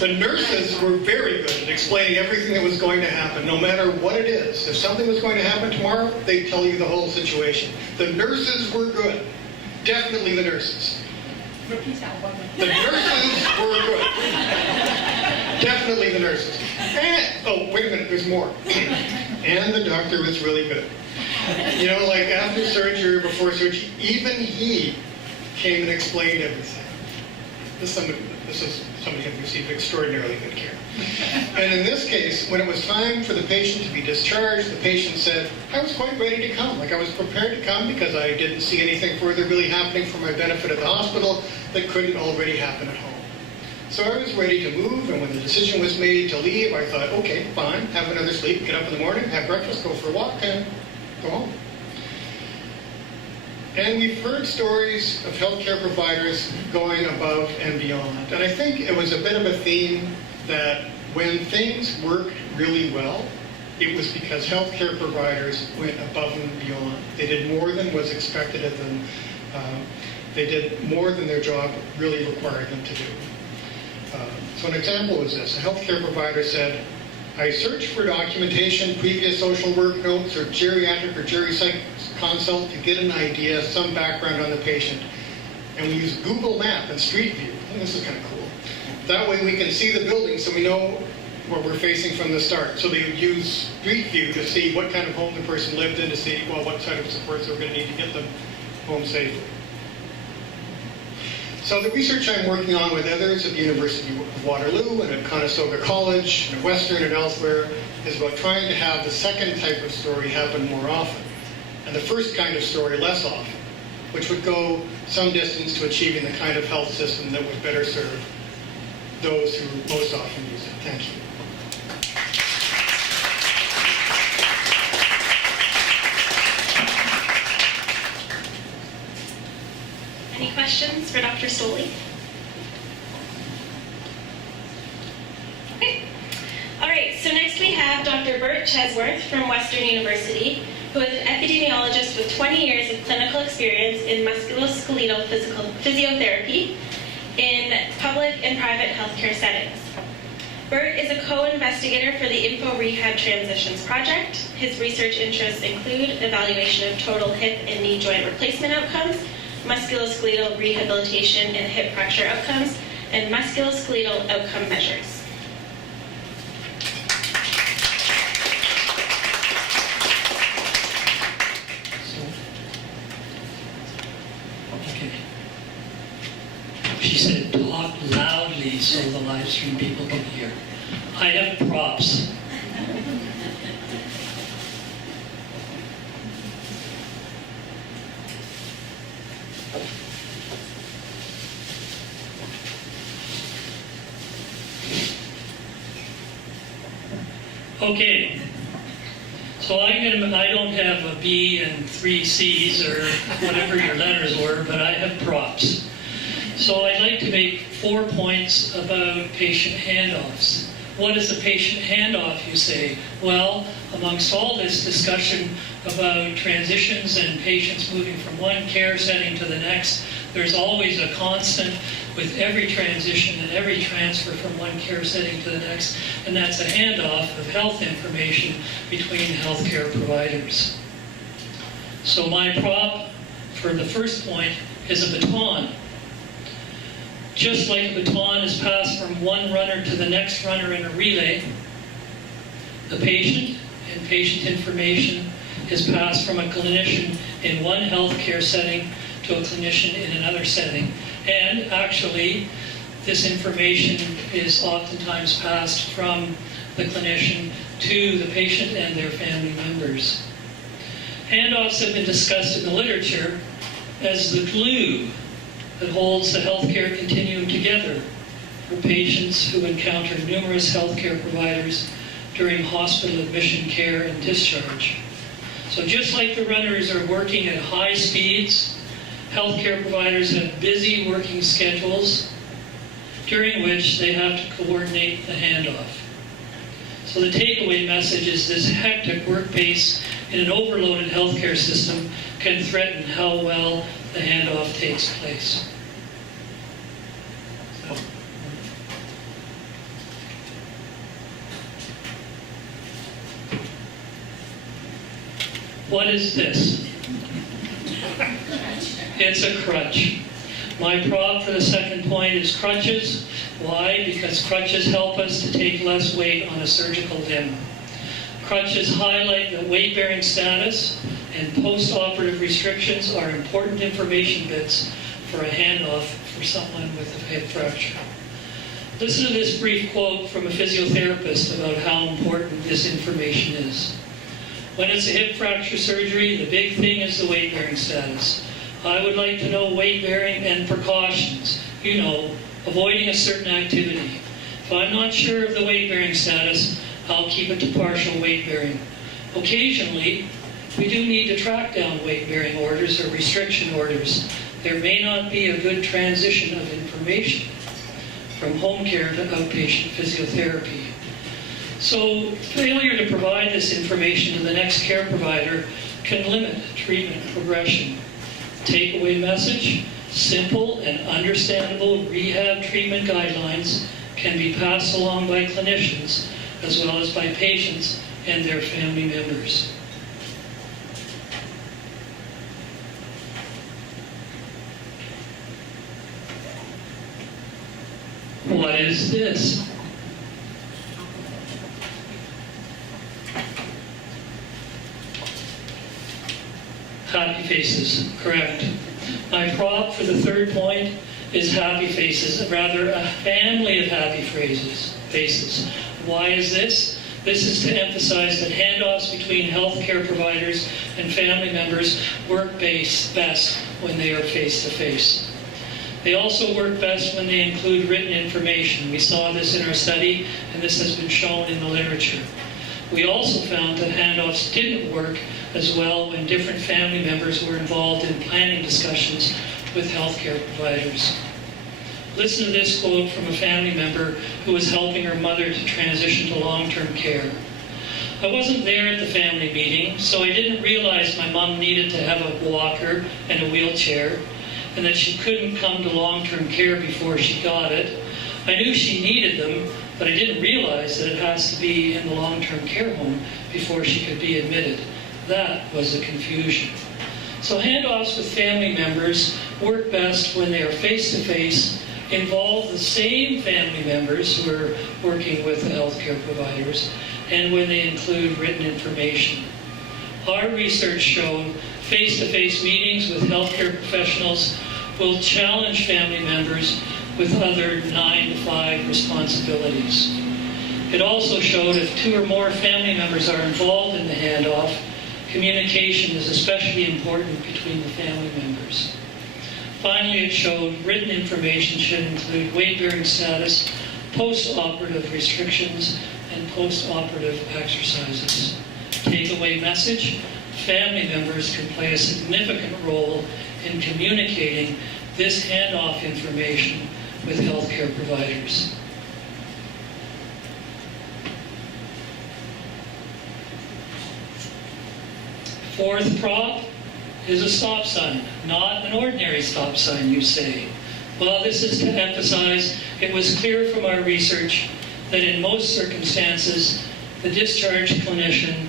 The nurses were very good at explaining everything that was going to happen, no matter what it is. If something was going to happen tomorrow, they'd tell you the whole situation. The nurses were good. Definitely the nurses. Repeat that one. The nurses were good. Definitely the nurses. And, oh, wait a minute, there's more. And the doctor was really good. You know, like after surgery or before surgery, even he came and explained everything. This is somebody who received extraordinarily good care. And in this case, when it was time for the patient to be discharged, the patient said, I was quite ready to come. Like I was prepared to come because I didn't see anything further really happening for my benefit at the hospital that couldn't already happen at home. So I was ready to move, and when the decision was made to leave, I thought, okay, fine, have another sleep, get up in the morning, have breakfast, go for a walk, and go home. And we've heard stories of healthcare providers going above and beyond. And I think it was a bit of a theme that when things worked really well, it was because healthcare providers went above and beyond. They did more than was expected of them. They did more than their job really required them to do. So an example was this. A healthcare provider said, I searched for documentation, previous social work notes, or geriatric or geri-psych consult to get an idea, some background on the patient. And we use Google Map and Street View. Oh, this is kind of cool. That way we can see the building so we know what we're facing from the start. So they would use Street View to see what kind of home the person lived in, to see, well, what type of supports they were going to need to get them home safely. So the research I'm working on with others at the University of Waterloo and at Conestoga College and at Western and elsewhere is about trying to have the second type of story happen more often, and the first kind of story less often, which would go some distance to achieving the kind of health system that would better serve those who most often use it. Thank you. Any questions for Dr. Stoley? Okay. All right, so next we have Dr. Bert Chesworth from Western University, who is an epidemiologist with 20 years of clinical experience in musculoskeletal physiotherapy in public and private healthcare settings. Bert is a co-investigator for the InfoRehab Transitions project. His research interests include evaluation of total hip and knee joint replacement outcomes, musculoskeletal rehabilitation and hip fracture outcomes, and musculoskeletal outcome measures. Okay. She said, talk loudly so the live stream people can hear. I have props. Okay, so I don't have a B and 3 C's or whatever your letters were, but I have props. So I'd like to make 4 points about patient handoffs. What is a patient handoff, you say? Well, amongst all this discussion about transitions and patients moving from one care setting to the next, there's always a constant with every transition and every transfer from one care setting to the next, and that's a handoff of health information between healthcare providers. So my prop for the first point is a baton. Just like a baton is passed from one runner to the next runner in a relay, the patient and patient information is passed from a clinician in one healthcare setting to a clinician in another setting. And actually, this information is oftentimes passed from the clinician to the patient and their family members. Handoffs have been discussed in the literature as the glue that holds the healthcare continuum together for patients who encounter numerous healthcare providers during hospital admission, care, and discharge. So just like the runners are working at high speeds, healthcare providers have busy working schedules during which they have to coordinate the handoff. So the takeaway message is this hectic work pace in an overloaded healthcare system can threaten how well the handoff takes place. What is this? It's a crutch. My prop for the second point is crutches. Why? Because crutches help us to take less weight on a surgical limb. Crutches highlight that weight-bearing status and post-operative restrictions are important information bits for a handoff for someone with a hip fracture. Listen to this brief quote from a physiotherapist about how important this information is. When it's a hip fracture surgery, the big thing is the weight-bearing status. I would like to know weight-bearing and precautions. You know, avoiding a certain activity. If I'm not sure of the weight-bearing status, I'll keep it to partial weight-bearing. Occasionally, we do need to track down weight-bearing orders or restriction orders. There may not be a good transition of information from home care to outpatient physiotherapy. So failure to provide this information to the next care provider can limit treatment progression. Takeaway message: simple and understandable rehab treatment guidelines can be passed along by clinicians as well as by patients and their family members. What is this? Happy faces, correct. My prop for the third point is happy faces, rather a family of happy faces. Why is this? This is to emphasize that handoffs between healthcare providers and family members work best when they are face-to-face. They also work best when they include written information. We saw this in our study, and this has been shown in the literature. We also found that handoffs didn't work as well when different family members were involved in planning discussions with healthcare providers. Listen to this quote from a family member who was helping her mother to transition to long-term care. I wasn't there at the family meeting, so I didn't realize my mom needed to have a walker and a wheelchair, and that she couldn't come to long-term care before she got it. I knew she needed them, but I didn't realize that it has to be in the long-term care home before she could be admitted. That was the confusion. So handoffs with family members work best when they are face-to-face, involve the same family members who are working with the healthcare providers, and when they include written information. Our research showed face-to-face meetings with healthcare professionals will challenge family members with other 9-to-5 responsibilities. It also showed if 2 or more family members are involved in the handoff, communication is especially important between the family members. Finally, it showed written information should include weight-bearing status, post-operative restrictions, and post-operative exercises. Takeaway message: family members can play a significant role in communicating this handoff information with healthcare providers. Fourth prop is a stop sign, not an ordinary stop sign, you say. Well, this is to emphasize it was clear from our research that in most circumstances, the discharge clinician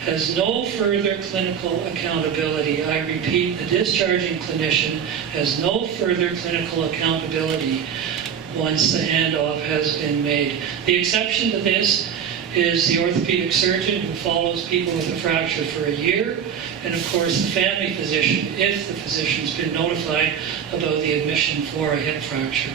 has no further clinical accountability. I repeat, the discharging clinician has no further clinical accountability once the handoff has been made. The exception to this is the orthopedic surgeon who follows people with a fracture for a year, and of course the family physician if the physician's been notified about the admission for a hip fracture.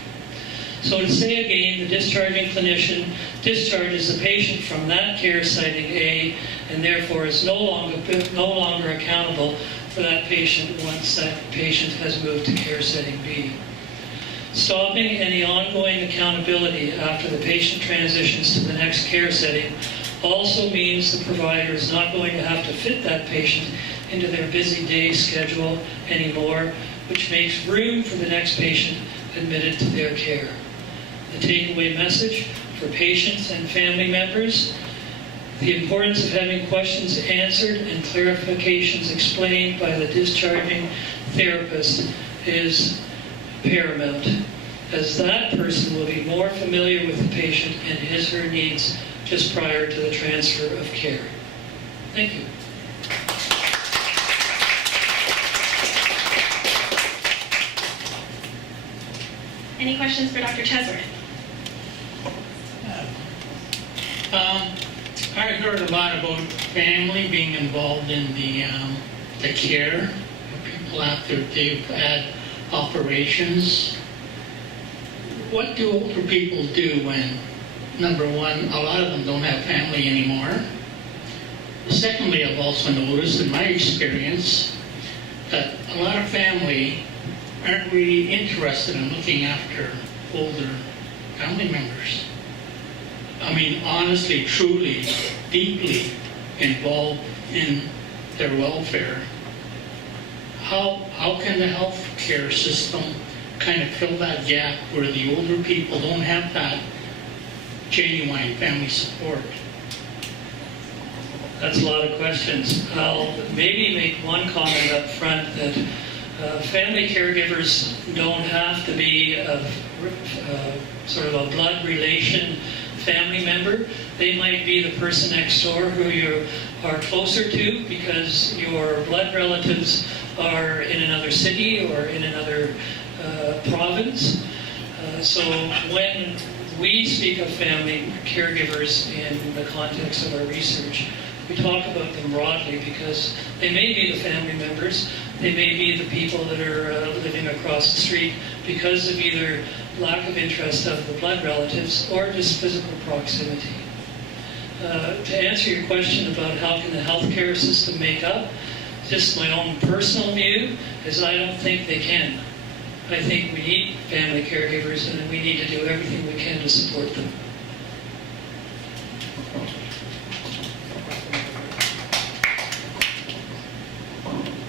So to say again, the discharging clinician discharges the patient from that care setting A, and therefore is no longer accountable for that patient once that patient has moved to care setting B. Stopping any ongoing accountability after the patient transitions to the next care setting also means the provider is not going to have to fit that patient into their busy day schedule anymore, which makes room for the next patient admitted to their care. The takeaway message for patients and family members: the importance of having questions answered and clarifications explained by the discharging therapist is paramount, as that person will be more familiar with the patient and his or her needs just prior to the transfer of care. Thank you. Any questions for Dr. Chesworth? I heard a lot about family being involved in the care of people after they've had operations. What do older people do when, number one, a lot of them don't have family anymore? Secondly, I've also noticed in my experience that a lot of family aren't really interested in looking after older family members. I mean, honestly, truly, deeply involved in their welfare. How can the healthcare system kind of fill that gap where the older people don't have that genuine family support? That's a lot of questions. I'll maybe make one comment up front that family caregivers don't have to be sort of a blood relation family member. They might be the person next door who you are closer to because your blood relatives are in another city or in another province. So when we speak of family caregivers in the context of our research, we talk about them broadly because they may be the family members, they may be the people that are living across the street because of either lack of interest of the blood relatives or just physical proximity. To answer your question about how can the healthcare system make up, just my own personal view is I don't think they can. I think we need family caregivers and we need to do everything we can to support them.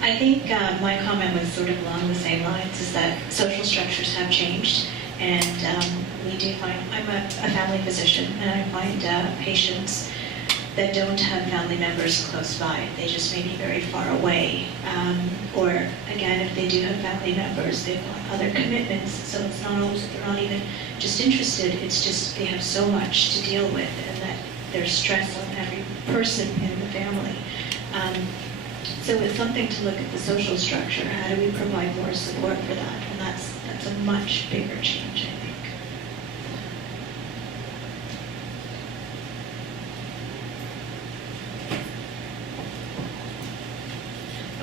I think my comment was sort of along the same lines, is that social structures have changed, and we do find, I'm a family physician, and I find patients that don't have family members close by. They just may be very far away. Or again, if they do have family members, they've got other commitments, so it's not always that they're not even just interested, it's just they have so much to deal with, and that there's stress on every person in the family. So it's something to look at the social structure. How do we provide more support for that? And that's a much bigger change, I think.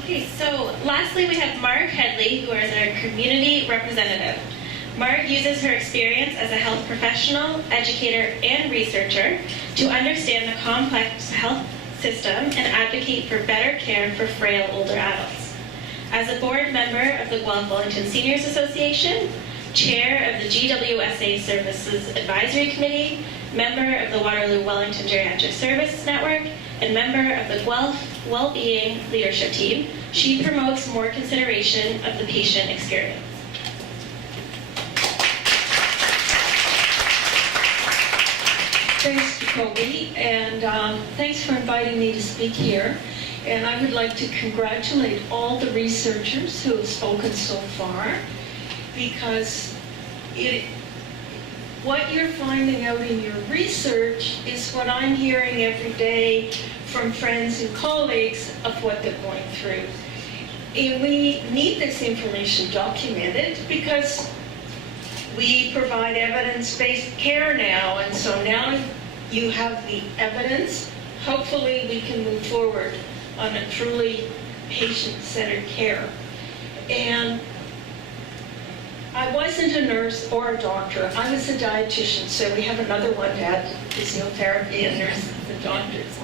Okay, so lastly we have Mark Headley, who is our community representative. Mark uses her experience as a health professional, educator, and researcher to understand the complex health system and advocate for better care for frail older adults. As a board member of the Guelph Wellington Seniors Association, chair of the GWSA Services Advisory Committee, member of the Waterloo Wellington Geriatric Service Network, and member of the Guelph Wellbeing Leadership Team, she promotes more consideration of the patient experience. Thanks, Jacoby, and thanks for inviting me to speak here. And I would like to congratulate all the researchers who have spoken so far, because what you're finding out in your research is what I'm hearing every day from friends and colleagues of what they're going through. And we need this information documented because we provide evidence-based care now, and so now you have the evidence. Hopefully we can move forward on a truly patient-centered care. And I wasn't a nurse or a doctor. I was a dietitian, so we have another one to add to physiotherapy and nurses and doctors.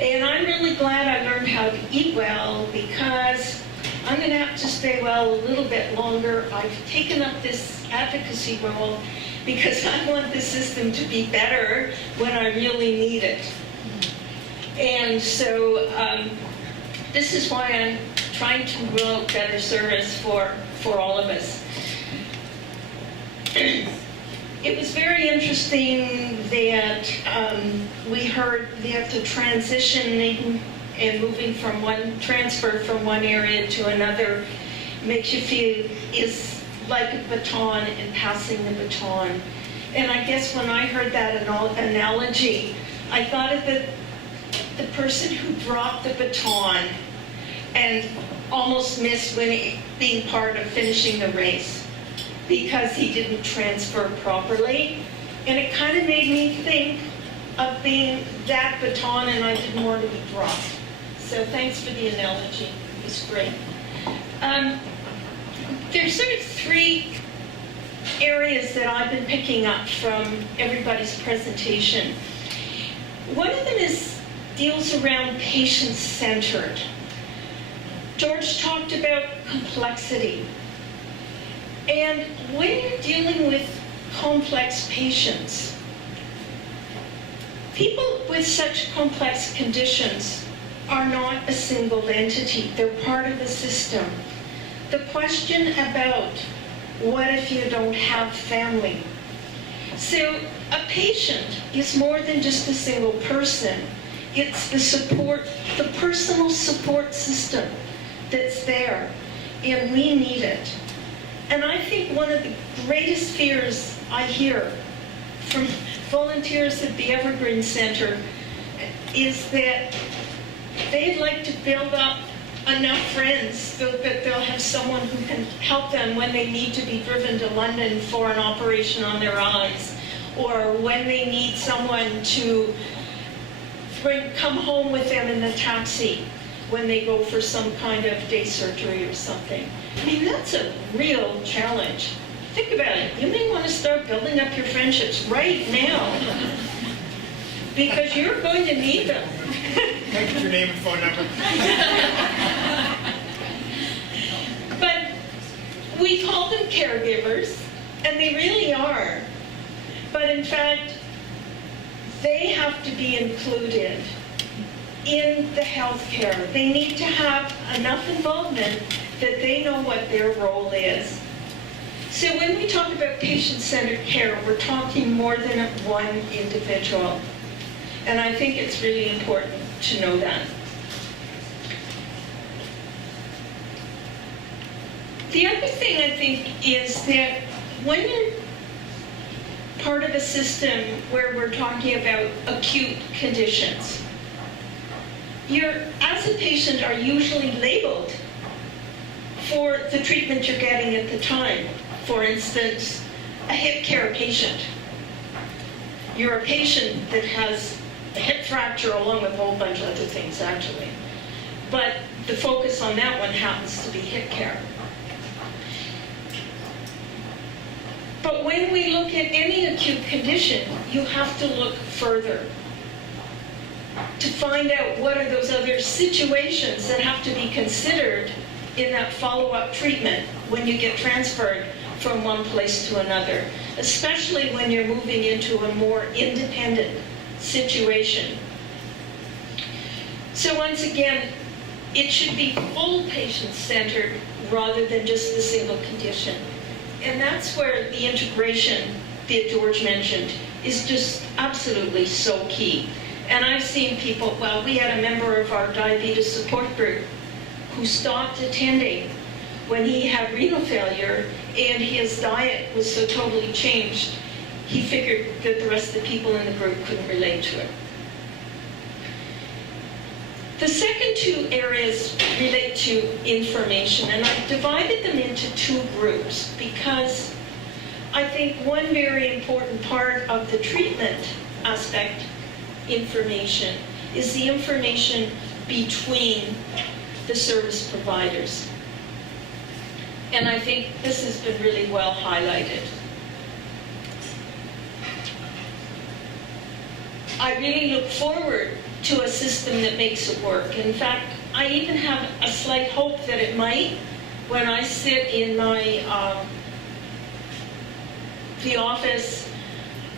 And I'm really glad I learned how to eat well, because I'm going to have to stay well a little bit longer. I've taken up this advocacy role because I want the system to be better when I really need it. And so this is why I'm trying to roll out better service for all of us. It was very interesting that we heard that the transitioning and moving from transfer from one area to another makes you feel is like a baton and passing the baton. And I guess when I heard that analogy, I thought of the person who dropped the baton and almost missed being part of finishing the race because he didn't transfer properly. And it kind of made me think of being that baton, and I didn't want to be dropped. So thanks for the analogy. It was great. There's sort of three areas that I've been picking up from everybody's presentation. One of them deals around patient-centered. George talked about complexity. And when you're dealing with complex patients, people with such complex conditions are not a single entity. They're part of a system. The question about what if you don't have family? So a patient is more than just a single person. It's the support, the personal support system that's there, and we need it. And I think one of the greatest fears I hear from volunteers at the Evergreen Center is that they'd like to build up enough friends so that they'll have someone who can help them when they need to be driven to London for an operation on their eyes, or when they need someone to come home with them in the taxi when they go for some kind of day surgery or something. I mean, that's a real challenge. Think about it. You may want to start building up your friendships right now because you're going to need them. Make your name and phone number. But we call them caregivers, and they really are. But in fact, they have to be included in the healthcare. They need to have enough involvement that they know what their role is. So when we talk about patient-centered care, we're talking more than one individual. And I think it's really important to know that. The other thing I think is that when you're part of a system where we're talking about acute conditions, you, as a patient, are usually labeled for the treatment you're getting at the time. For instance, a hip care patient. You're a patient that has a hip fracture along with a whole bunch of other things, actually. But the focus on that one happens to be hip care. But when we look at any acute condition, you have to look further to find out what are those other situations that have to be considered in that follow-up treatment when you get transferred from one place to another, especially when you're moving into a more independent situation. So once again, it should be full patient-centered rather than just the single condition. And that's where the integration that George mentioned is just absolutely so key. And I've seen people, well, we had a member of our diabetes support group who stopped attending when he had renal failure and his diet was so totally changed, he figured that the rest of the people in the group couldn't relate to it. The second two areas relate to information, and I've divided them into two groups because I think one very important part of the treatment aspect, information, is the information between the service providers. And I think this has been really well highlighted. I really look forward to a system that makes it work. In fact, I even have a slight hope that it might when I sit in my the office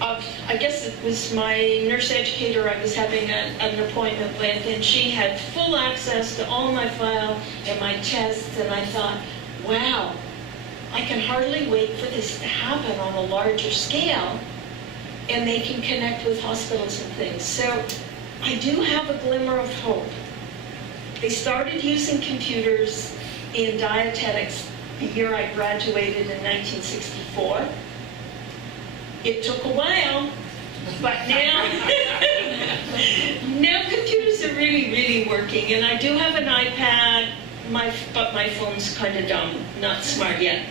of, I guess it was my nurse educator I was having an appointment with, and she had full access to all my file and my tests, and I thought, wow, I can hardly wait for this to happen on a larger scale, and they can connect with hospitals and things. So I do have a glimmer of hope. They started using computers in dietetics the year I graduated in 1964. It took a while, but now, now computers are really, really working. And I do have an iPad, but my phone's kind of dumb, not smart yet.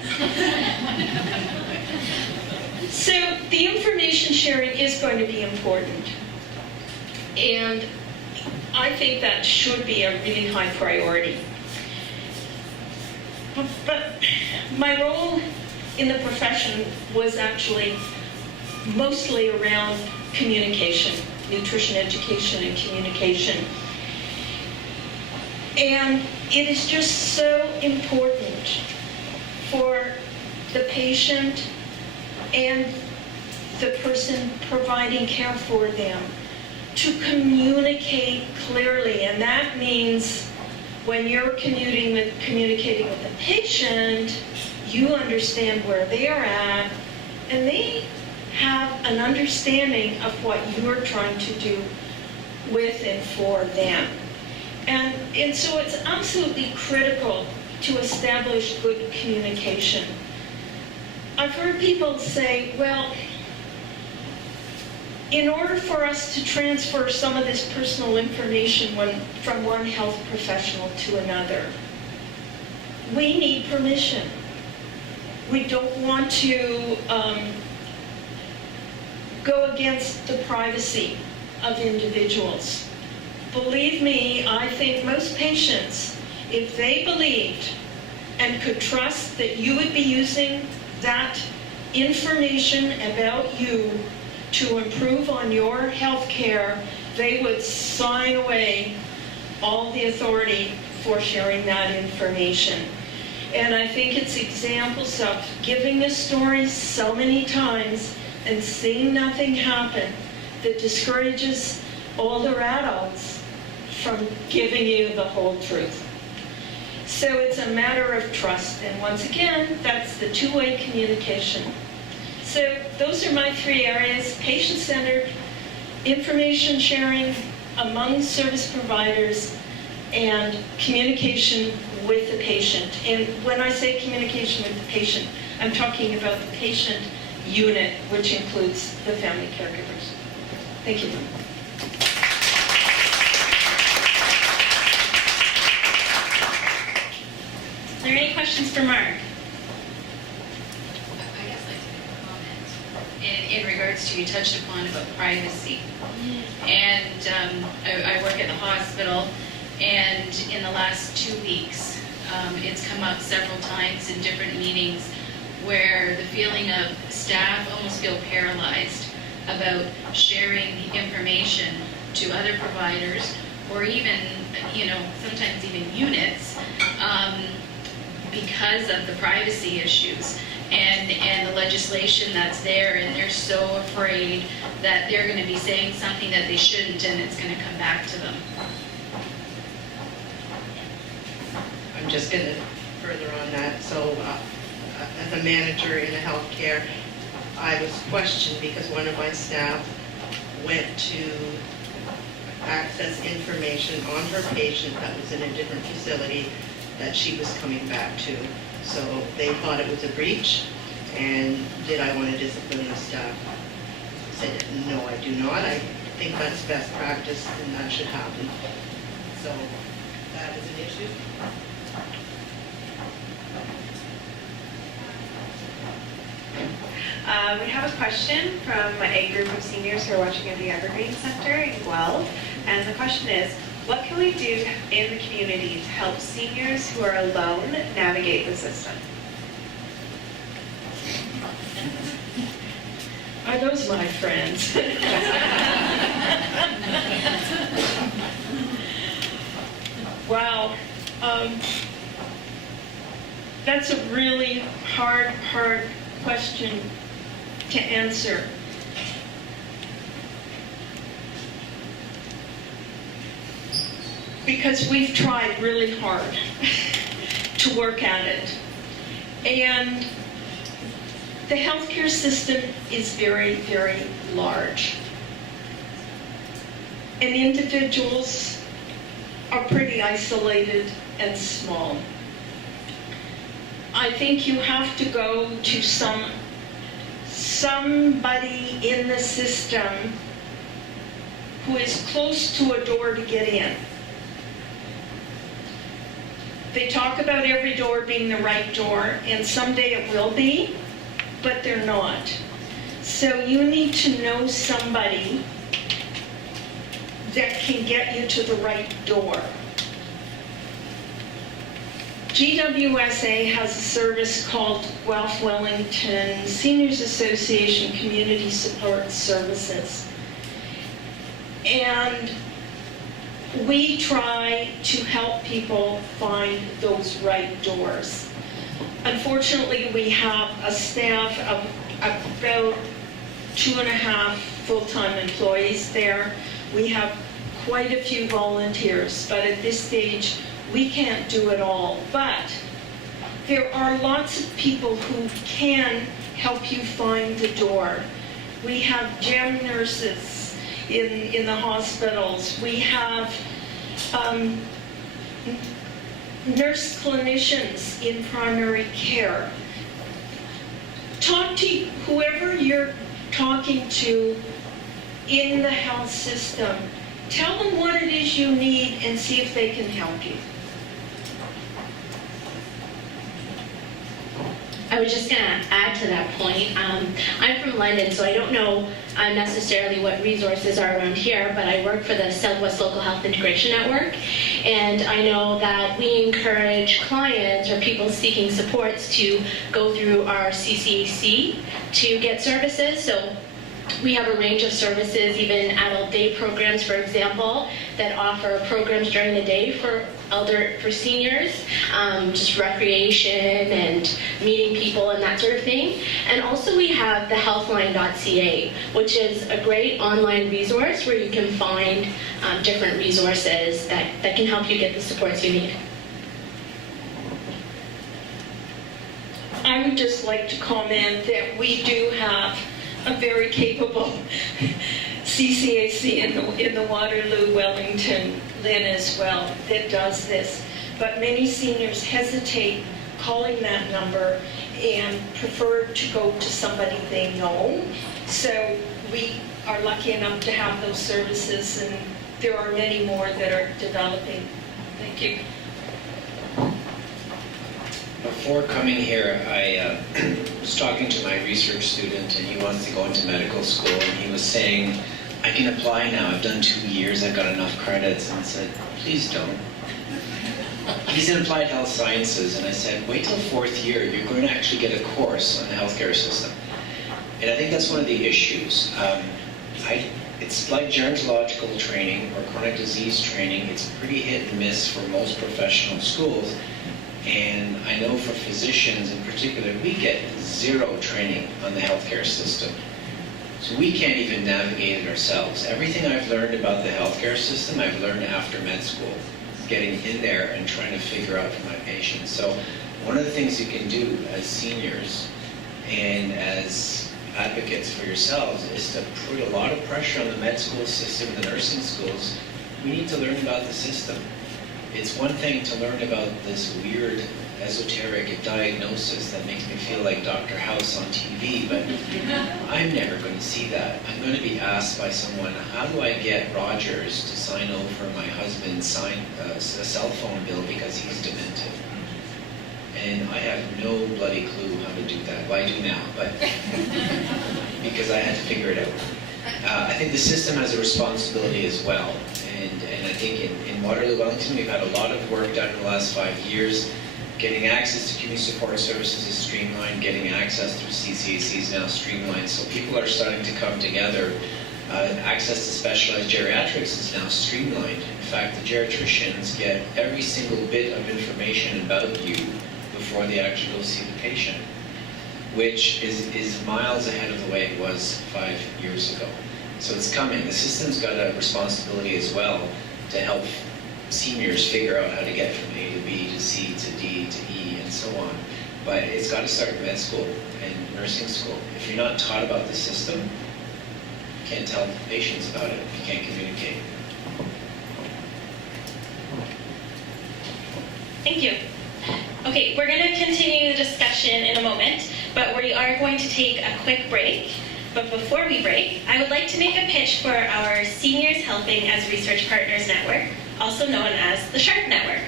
So the information sharing is going to be important. And I think that should be a really high priority. But my role in the profession was actually mostly around communication, nutrition education and communication. And it is just so important for the patient and the person providing care for them to communicate clearly. And that means when you're communicating with the patient, you understand where they are at, and they have an understanding of what you're trying to do with and for them. And so it's absolutely critical to establish good communication. I've heard people say, well, in order for us to transfer some of this personal information from one health professional to another, we need permission. We don't want to go against the privacy of individuals. Believe me, I think most patients, if they believed and could trust that you would be using that information about you to improve on your health care, they would sign away all the authority for sharing that information. And I think it's examples of giving the story so many times and seeing nothing happen that discourages older adults from giving you the whole truth. So it's a matter of trust. And once again, that's the two-way communication. So those are my three areas: patient-centered, information sharing among service providers, and communication with the patient. And when I say communication with the patient, I'm talking about the patient unit, which includes the family caregivers. Thank you. Are there any questions for Mark? I guess I'd like to make a comment in regards to, you touched upon about privacy. And I work at the hospital, and in the last 2 weeks, it's come up several times in different meetings where the feeling of staff almost feel paralyzed about sharing information to other providers, or even, sometimes even units, because of the privacy issues and the legislation that's there, and they're so afraid that they're going to be saying something that they shouldn't, and it's going to come back to them. I'm just going to further on that. So as a manager in a healthcare, I was questioned because one of my staff went to access information on her patient that was in a different facility that she was coming back to. So they thought it was a breach, and did I want to discipline the staff? I said, no, I do not. I think that's best practice, and that should happen. So that is an issue. We have a question from a group of seniors who are watching at the Evergreen Center in Guelph, and the question is, what can we do in the community to help seniors who are alone navigate the system? Are those my friends? Wow. That's a really hard question to answer. Because we've tried really hard to work at it. And the healthcare system is very, very large. And individuals are pretty isolated and small. I think you have to go to somebody in the system who is close to a door to get in. They talk about every door being the right door, and someday it will be, but they're not. So you need to know somebody that can get you to the right door. GWSA has a service called Guelph Wellington Seniors Association Community Support Services. And we try to help people find those right doors. Unfortunately, we have a staff of about 2.5 full-time employees there. We have quite a few volunteers, but at this stage, we can't do it all. But there are lots of people who can help you find the door. We have gem nurses in the hospitals. We have nurse clinicians in primary care. Talk to whoever you're talking to in the health system. Tell them what it is you need and see if they can help you. I was just going to add to that point. I'm from London, so I don't know necessarily what resources are around here, but I work for the Southwest Local Health Integration Network, and I know that we encourage clients or people seeking supports to go through our CCAC to get services. So we have a range of services, even adult day programs, for example, that offer programs during the day for seniors, just recreation and meeting people and that sort of thing. And also we have the healthline.ca, which is a great online resource where you can find different resources that can help you get the supports you need. I would just like to comment that we do have a very capable CCAC in the Waterloo, Wellington, Lynn as well, that does this. But many seniors hesitate calling that number and prefer to go to somebody they know. So we are lucky enough to have those services, and there are many more that are developing. Thank you. Before coming here, I was talking to my research student, and he wants to go into medical school, and he was saying, I can apply now. I've done 2 years. I've got enough credits. And I said, please don't. He's in applied health sciences, and I said, wait till 4th year. You're going to actually get a course on the healthcare system. And I think that's one of the issues. It's like gerontological training or chronic disease training. It's pretty hit and miss for most professional schools. And I know for physicians in particular, we get zero training on the healthcare system. So we can't even navigate it ourselves. Everything I've learned about the healthcare system, I've learned after med school, getting in there and trying to figure out for my patients. So one of the things you can do as seniors and as advocates for yourselves is to put a lot of pressure on the med school system, the nursing schools. We need to learn about the system. It's one thing to learn about this weird esoteric diagnosis that makes me feel like Dr. House on TV, but I'm never going to see that. I'm going to be asked by someone, how do I get Rogers to sign over my husband's a cell phone bill because he's demented? And I have no bloody clue how to do that. Well, I do now, but because I had to figure it out. I think the system has a responsibility as well. And I think in Waterloo, Wellington, we've had a lot of work done in the last 5 years. Getting access to community support services is streamlined. Getting access through CCAC is now streamlined. So people are starting to come together. Access to specialized geriatrics is now streamlined. In fact, the geriatricians get every single bit of information about you before they actually go see the patient, which is miles ahead of the way it was 5 years ago. So it's coming. The system's got a responsibility as well to help seniors figure out how to get from A to B to C to D to E and so on. But it's got to start in med school and nursing school. If you're not taught about the system, you can't tell patients about it. You can't communicate. Thank you. Okay, we're going to continue the discussion in a moment, but we are going to take a quick break. But before we break, I would like to make a pitch for our Seniors Helping as Research Partners Network, also known as the SHARP Network.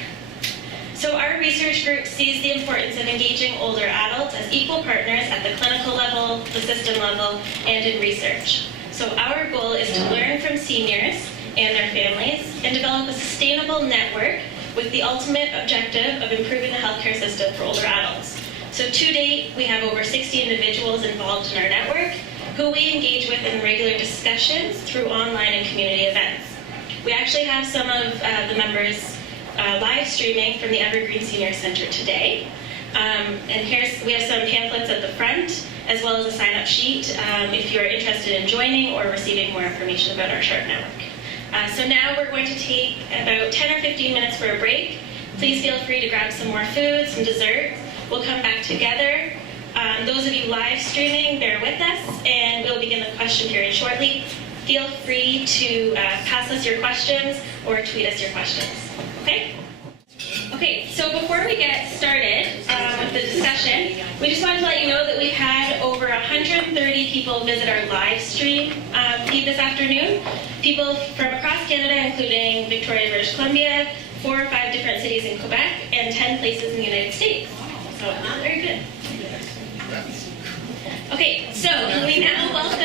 So our research group sees the importance of engaging older adults as equal partners at the clinical level, the system level, and in research. So our goal is to learn from seniors and their families and develop a sustainable network with the ultimate objective of improving the healthcare system for older adults. So to date, we have over 60 individuals involved in our network who we engage with in regular discussions through online and community events. We actually have some of the members live streaming from the Evergreen Senior Center today. And we have some pamphlets at the front, as well as a sign-up sheet if you're interested in joining or receiving more information about our SHARP network. So now we're going to take about 10 or 15 minutes for a break. Please feel free to grab some more food, some desserts. We'll come back together. Those of you live streaming, bear with us, and we'll begin the question period shortly. Feel free to pass us your questions or tweet us your questions. Okay? Okay, so before we get started with the discussion, we just wanted to let you know that we've had over 130 people visit our live stream feed this afternoon. People from across Canada, including Victoria, British Columbia, 4 or 5 different cities in Quebec, and 10 places in the United States. So, very good. Okay, so we now welcome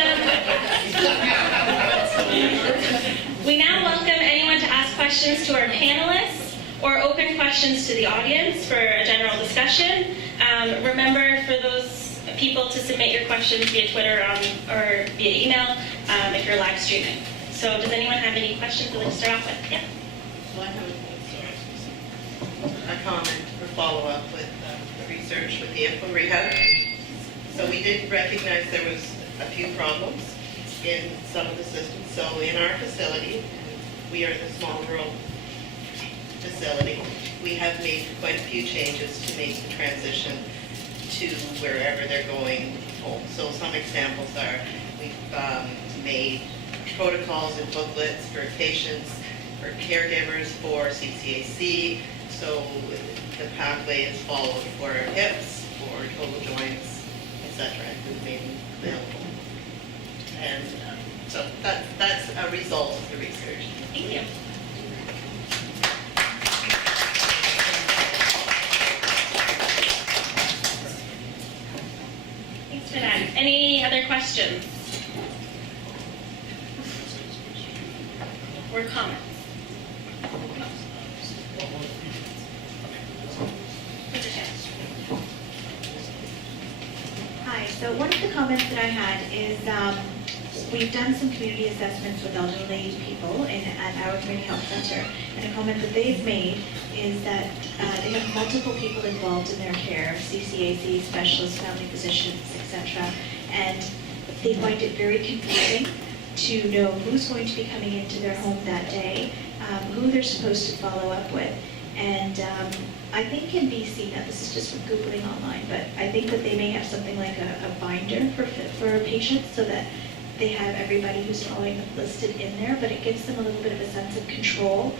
anyone to ask questions to our panelists or open questions to the audience for a general discussion. Remember for those people to submit your questions via Twitter or via email if you're live streaming. So does anyone have any questions they'd like to start off with? Yeah. Well, I have a comment or follow-up with the research with the InfoRehab. So we did recognize there was a few problems in some of the systems. So in our facility, we are the small rural facility, we have made quite a few changes to make the transition to wherever they're going home. So some examples are we've made protocols and booklets for patients, for caregivers, for CCAC. So the pathway is followed for hips, for total joints, etc. We've made them available. And so that's a result of the research. Thank you. Thanks for that. Any other questions? Or comments? Hi, so one of the comments that I had is we've done some community assessments with elderly people at our community health center, and a comment that they've made is that they have multiple people involved in their care, CCAC, specialists, family physicians, etc., and they find it very confusing to know who's going to be coming into their home that day, who they're supposed to follow up with. And I think in BC, now this is just from Googling online, but I think that they may have something like a binder for patients so that they have everybody who's following up listed in there, but it gives them a little bit of a sense of control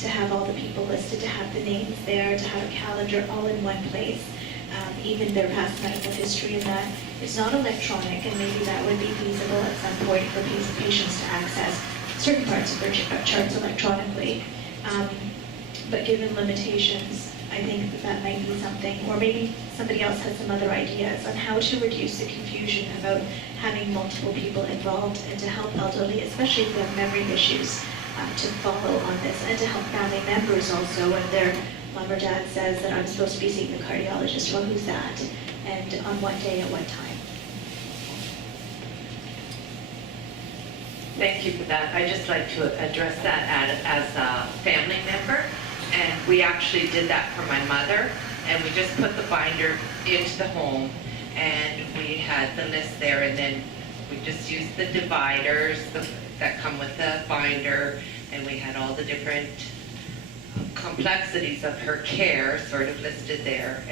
to have all the people listed, to have the names there, to have a calendar all in one place, even their past medical history, and that it's not electronic, and maybe that would be feasible at some point for patients to access certain parts of their charts electronically. But given limitations, I think that might be something, or maybe somebody else has some other ideas on how to reduce the confusion about having multiple people involved and to help elderly, especially if they have memory issues, to follow on this, and to help family members also when they're Mom or dad says that I'm supposed to be seeing the cardiologist. Well, who's that? And on what day at what time? Thank you for that. I'd just like to address that as a family member. And we actually did that for my mother. And we just put the binder into the home. And we had the list there. And then we just used the dividers that come with the binder. And we had all the different complexities of her care sort of listed there.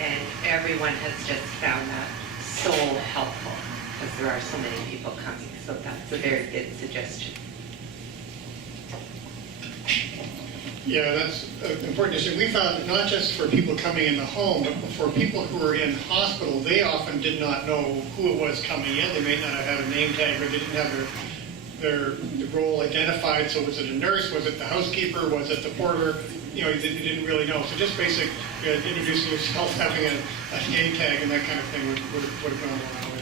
And everyone has just found that so helpful because there are so many people coming. So that's a very good suggestion. Yeah, that's an important issue. We found not just for people coming in the home, but for people who were in hospital, they often did not know who it was coming in. They may not have had a name tag, or they didn't have their role identified. So was it a nurse? Was it the housekeeper? Was it the porter? You know, they didn't really know. So just basic introducing yourself, having a name tag and that kind of thing would have gone a long way.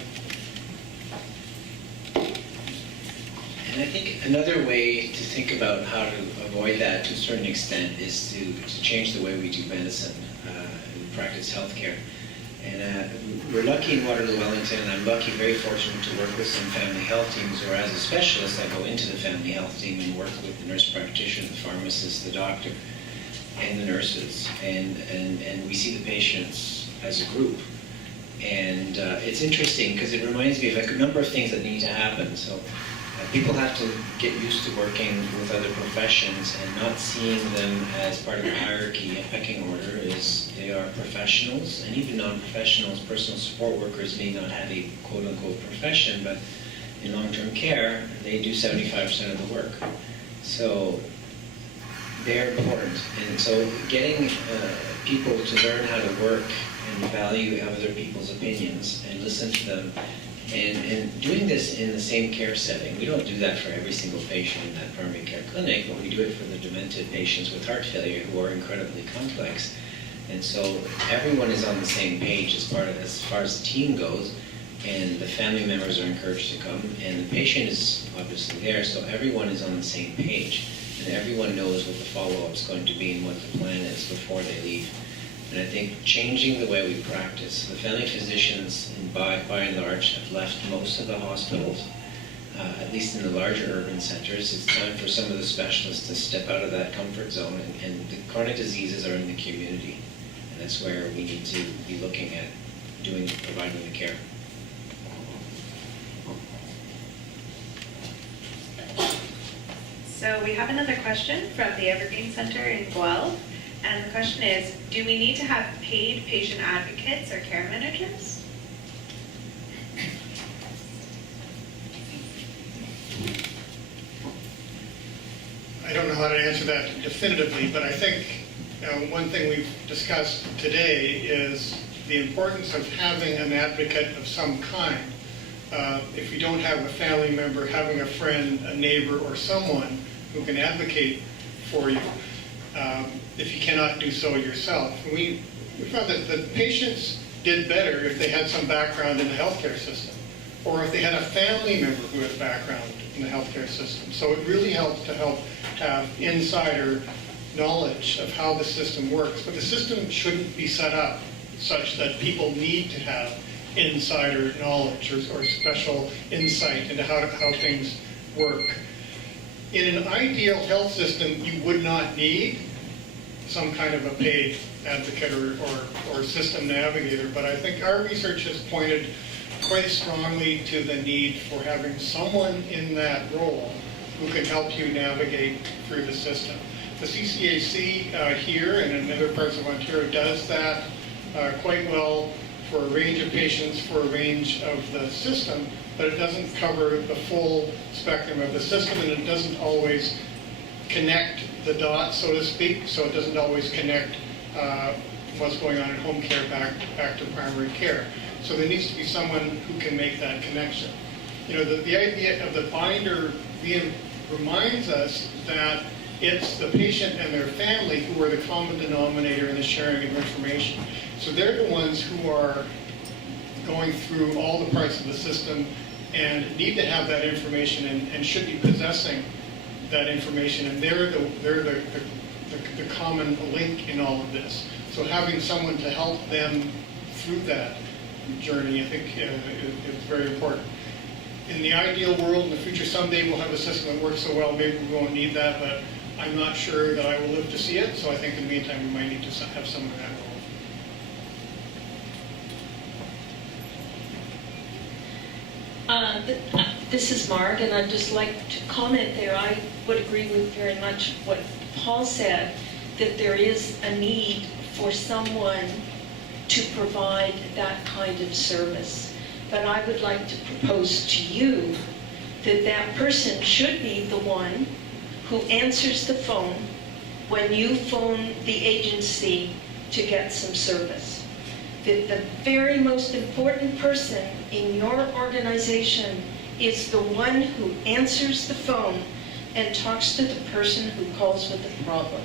And I think another way to think about how to avoid that to a certain extent is to change the way we do medicine and practice healthcare. And we're lucky in Waterloo, Wellington, and I'm lucky, very fortunate to work with some family health teams, or as a specialist, I go into the family health team and work with the nurse practitioner, the pharmacist, the doctor, and the nurses. And we see the patients as a group. And it's interesting because it reminds me of a number of things that need to happen. So people have to get used to working with other professions and not seeing them as part of the hierarchy. A pecking order is they are professionals, and even non-professionals, personal support workers may not have a quote-unquote profession, but in long-term care, they do 75% of the work. So they're important. And so getting people to learn how to work and value other people's opinions and listen to them, and doing this in the same care setting. We don't do that for every single patient in that primary care clinic, but we do it for the demented patients with heart failure who are incredibly complex. And so everyone is on the same page as far as the team goes, and the family members are encouraged to come, and the patient is obviously there, so everyone is on the same page, and everyone knows what the follow-up is going to be and what the plan is before they leave. And I think changing the way we practice, the family physicians, by and large, have left most of the hospitals, at least in the larger urban centers. It's time for some of the specialists to step out of that comfort zone, and the chronic diseases are in the community. And that's where we need to be looking at providing the care. So we have another question from the Evergreen Center in Guelph. And the question is, do we need to have paid patient advocates or care managers? I don't know how to answer that definitively, but I think one thing we've discussed today is the importance of having an advocate of some kind. If you don't have a family member, having a friend, a neighbor, or someone who can advocate for you. If you cannot do so yourself. We found that the patients did better if they had some background in the healthcare system, or if they had a family member who had background in the healthcare system. So it really helps to have insider knowledge of how the system works. But the system shouldn't be set up such that people need to have insider knowledge or special insight into how things work. In an ideal health system, you would not need some kind of a paid advocate or system navigator, but I think our research has pointed quite strongly to the need for having someone in that role who can help you navigate through the system. The CCAC here and in other parts of Ontario does that quite well for a range of patients, for a range of the system, but it doesn't cover the full spectrum of the system, and it doesn't always connect the dots, so to speak, so it doesn't always connect what's going on in home care back to primary care. So there needs to be someone who can make that connection. You know, the idea of the binder reminds us that it's the patient and their family who are the common denominator in the sharing of information. So they're the ones who are going through all the parts of the system and need to have that information and should be possessing that information. And they're the the common link in all of this. So having someone to help them through that journey, I think, is very important. In the ideal world, in the future, someday we'll have a system that works so well, maybe we won't need that, but I'm not sure that I will live to see it, so I think in the meantime, we might need to have someone in that role. This is Marg, and I'd just like to comment there. I would agree with very much what Paul said, that there is a need for someone to provide that kind of service. But I would like to propose to you that that person should be the one who answers the phone when you phone the agency to get some service. That the very most important person in your organization is the one who answers the phone and talks to the person who calls with the problem.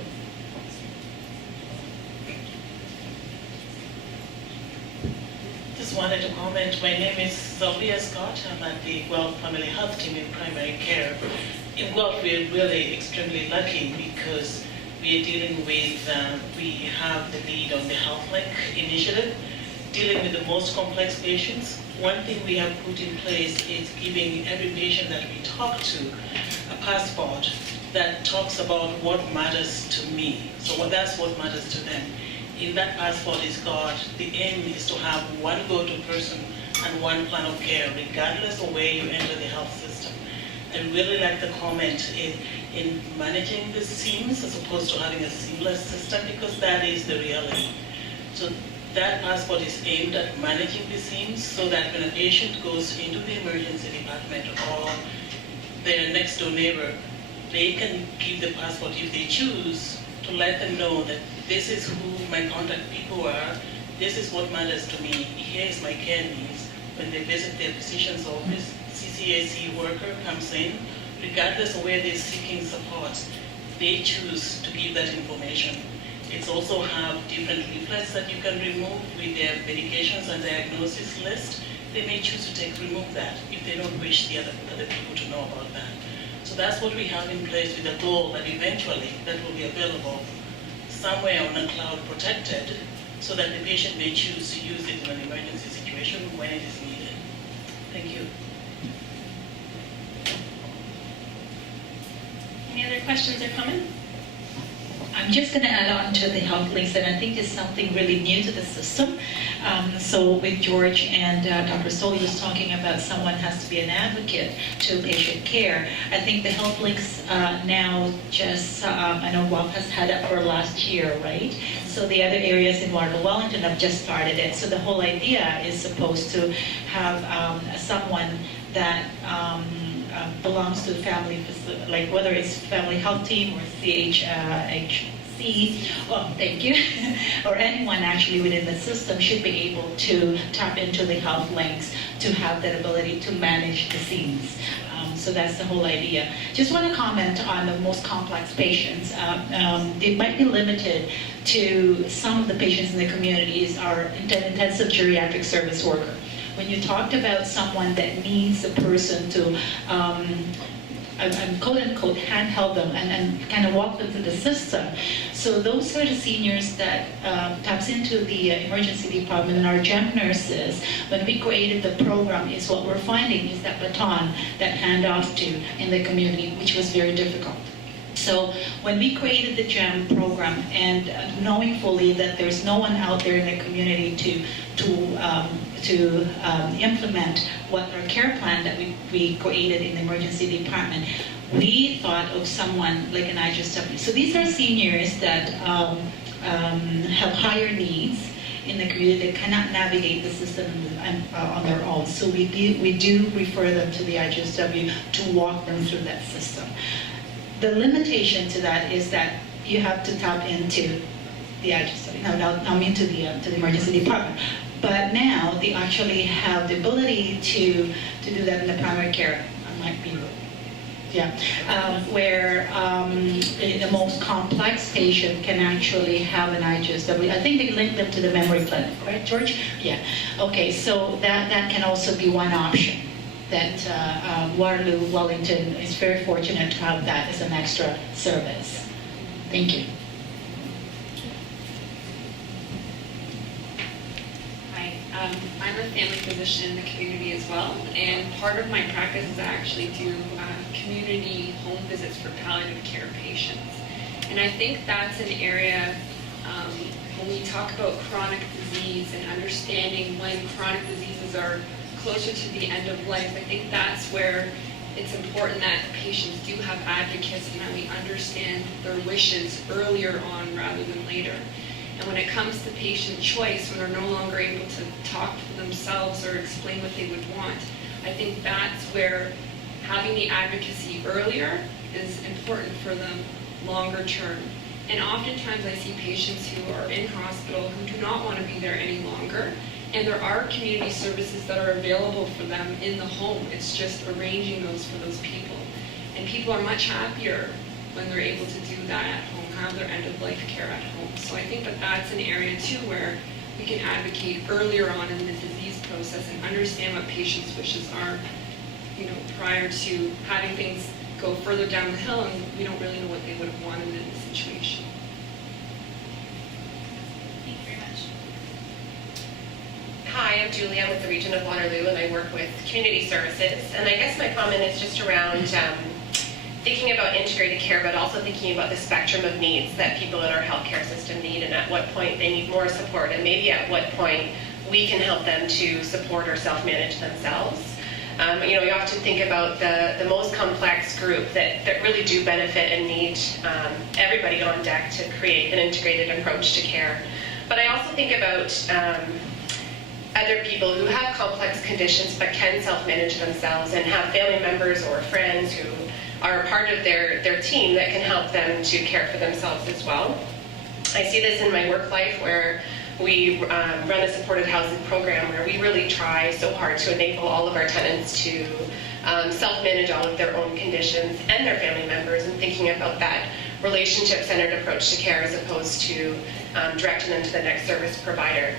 Just wanted to comment. My name is Sylvia Scott. I'm at the Guelph Family Health Team in primary care. In Guelph, we're really extremely lucky because we are dealing with, we have the lead on the HealthLink initiative, dealing with the most complex patients. One thing we have put in place is giving every patient that we talk to a passport that talks about what matters to me. So that's what matters to them. In that passport is got, the aim is to have one go-to person and one plan of care, regardless of where you enter the health system. I really like the comment in managing the seams as opposed to having a seamless system, because that is the reality. So that passport is aimed at managing the seams so that when a patient goes into the emergency department or their next door neighbor, they can give the passport if they choose to let them know that this is who my contact people are, this is what matters to me, here is my care needs. When they visit their physician's office, CCAC worker comes in, regardless of where they're seeking support, they choose to give that information. It's also have different leaflets that you can remove with their medications and diagnosis list. They may choose to remove that if they don't wish the other people to know about that. So that's what we have in place, with the goal that eventually that will be available somewhere on a cloud protected, so that the patient may choose to use it in an emergency situation when it is needed. Thank you. Any other questions or comments? I'm just going to add on to the health links, and I think it's something really new to the system. So with George and Dr. Stoli was talking about someone has to be an advocate to patient care. I think the health links now just, I know Guelph has had it for last year, right? So the other areas in Waterloo, Wellington have just started it. So the whole idea is supposed to have someone that belongs to the family, like whether it's family health team or CIHR, thank you, or anyone actually within the system should be able to tap into the health links to have that ability to manage the scenes. So that's the whole idea. Just want to comment on the most complex patients. It might be limited to some of the patients in the communities are intensive geriatric service worker. When you talked about someone that needs a person to quote unquote handheld them and kind of walk them through the system. So those are the seniors that taps into the emergency department, and our GEM nurses, when we created the program, is what we're finding is that baton that hand off to in the community, which was very difficult. So when we created the GEM program, and knowing fully that there's no one out there in the community to implement what our care plan that we created in the emergency department, we thought of someone like an IHR. So these are seniors that have higher needs in the community that cannot navigate the system on their own. So we do refer them to the IHR to walk them through that system. The limitation to that is that you have to tap into the into the emergency department. But now they actually have the ability to do that in the primary care. I might be, where the most complex patient can actually have an IHR. I think they link them to the memory clinic, right, George? Yeah. Okay, so that can also be one option. That Waterloo, Wellington is very fortunate to have that as an extra service. Thank you. I'm a family physician in the community as well, and part of my practice is I actually do community home visits for palliative care patients. And I think that's an area, when we talk about chronic disease and understanding when chronic diseases are closer to the end of life, I think that's where it's important that patients do have advocates and that we understand their wishes earlier on rather than later. And when it comes to patient choice, when they're no longer able to talk for themselves or explain what they would want, I think that's where having the advocacy earlier is important for them longer term. And oftentimes I see patients who are in hospital who do not want to be there any longer, and there are community services that are available for them in the home. It's just arranging those for those people. And people are much happier when they're able to do that at home, have their end-of-life care at home. So I think that that's an area too where we can advocate earlier on in the disease process and understand what patients' wishes are, prior to having things go further down the hill and we don't really know what they would have wanted in the situation. Thank you very much. Hi, I'm Julie. I'm with the Region of Waterloo, and I work with community services. And I guess my comment is just around thinking about integrated care, but also thinking about the spectrum of needs that people in our healthcare system need, and at what point they need more support, and maybe at what point we can help them to support or self-manage themselves. You often think about the most complex group that really do benefit and need everybody on deck to create an integrated approach to care. But I also think about other people who have complex conditions but can self-manage themselves and have family members or friends who are a part of their team that can help them to care for themselves as well. I see this in my work life where we run a supported housing program where we really try so hard to enable all of our tenants to self-manage all of their own conditions and their family members, and thinking about that relationship-centered approach to care as opposed to directing them to the next service provider.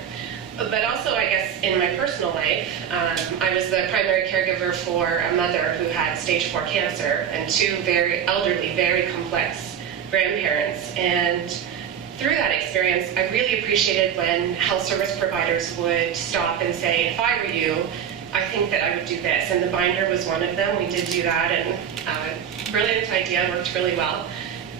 But also, I guess, in my personal life, I was the primary caregiver for a mother who had stage 4 cancer and 2 very elderly, very complex grandparents. And through that experience, I really appreciated when health service providers would stop and say, if I were you, I think that I would do this. And the binder was one of them. We did do that, and brilliant idea, worked really well.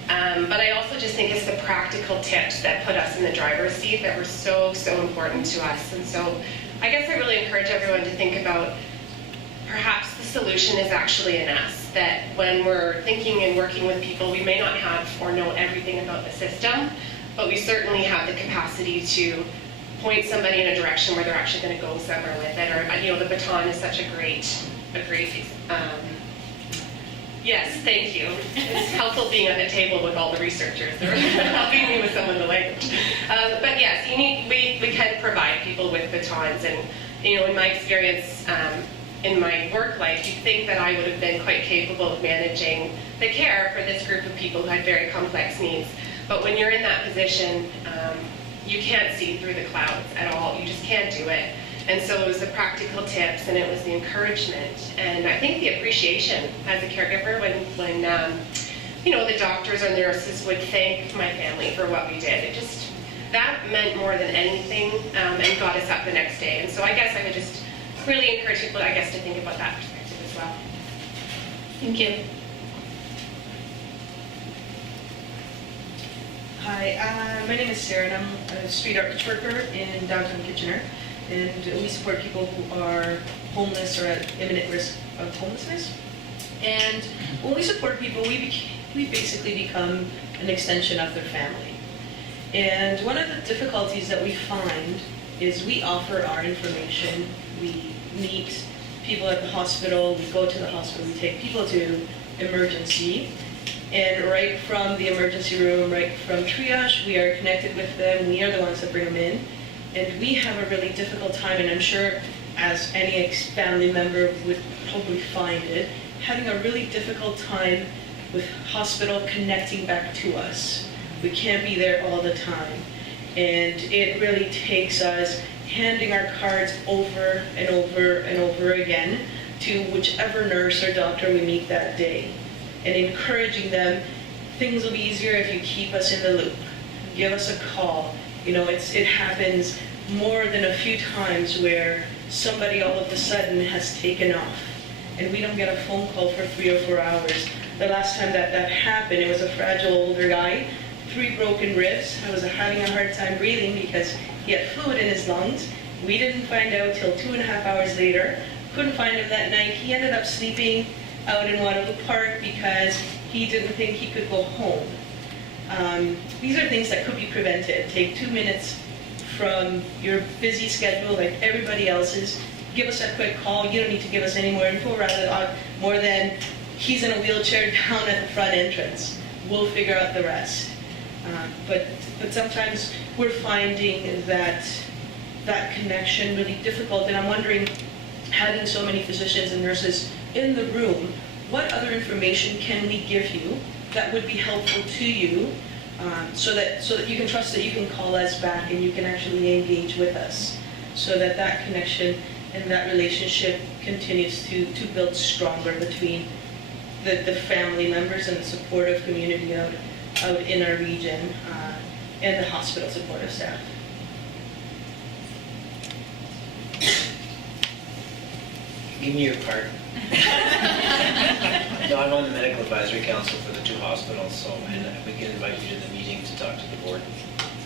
But I also just think it's the practical tips that put us in the driver's seat that were so, so important to us. And so I guess I really encourage everyone to think about perhaps the solution is actually in us, that when we're thinking and working with people, we may not have or know everything about the system, but we certainly have the capacity to point somebody in a direction where they're actually going to go somewhere with it. Or, the baton is such a great yes, thank you. It's helpful being at the table with all the researchers. They're helping me with some of the language. But yes, we can provide people with batons. And, in my experience, in my work life, you'd think that I would have been quite capable of managing the care for this group of people who had very complex needs. But when you're in that position, you can't see through the clouds at all. You just can't do it. And so it was the practical tips, and it was the encouragement, and I think the appreciation as a caregiver when the doctors or nurses would thank my family for what we did. That meant more than anything, and got us up the next day. And so I guess I would just really encourage people, I guess, to think about that perspective as well. Thank you. Hi, my name is Sarah, and I'm a street art worker in downtown Kitchener. And we support people who are homeless or at imminent risk of homelessness. And when we support people, we basically become an extension of their family. And one of the difficulties that we find is we offer our information. We meet people at the hospital, we go to the hospital, we take people to emergency. And right from the emergency room, right from triage, we are connected with them. We are the ones that bring them in. And we have a really difficult time, and I'm sure as any family member would probably find it, having a really difficult time with hospital connecting back to us. We can't be there all the time. And it really takes us handing our cards over and over and over again to whichever nurse or doctor we meet that day, and encouraging them, things will be easier if you keep us in the loop. give us a call. It happens more than a few times where somebody all of a sudden has taken off and we don't get a phone call for 3 or 4 hours. The last time that happened, it was a fragile older guy, 3 broken ribs. I was having a hard time breathing because he had fluid in his lungs. We didn't find out till 2.5 hours later. Couldn't find him that night. He ended up sleeping out in Waterloo Park because he didn't think he could go home. These are things that could be prevented. Take 2 minutes from your busy schedule like everybody else's. Give us a quick call. You don't need to give us any more info, more than he's in a wheelchair down at the front entrance. We'll figure out the rest. But sometimes we're finding that connection really difficult, and I'm wondering, having so many physicians and nurses in the room, what other information can we give you that would be helpful to you, so that you can trust that you can call us back and you can actually engage with us, so that connection and that relationship continues to build stronger between the family members and the supportive community out in our region, and the hospital supportive staff. Give me your card. No, I'm on the medical advisory council for the 2 hospitals, so and we can invite you to the meeting to talk to the board,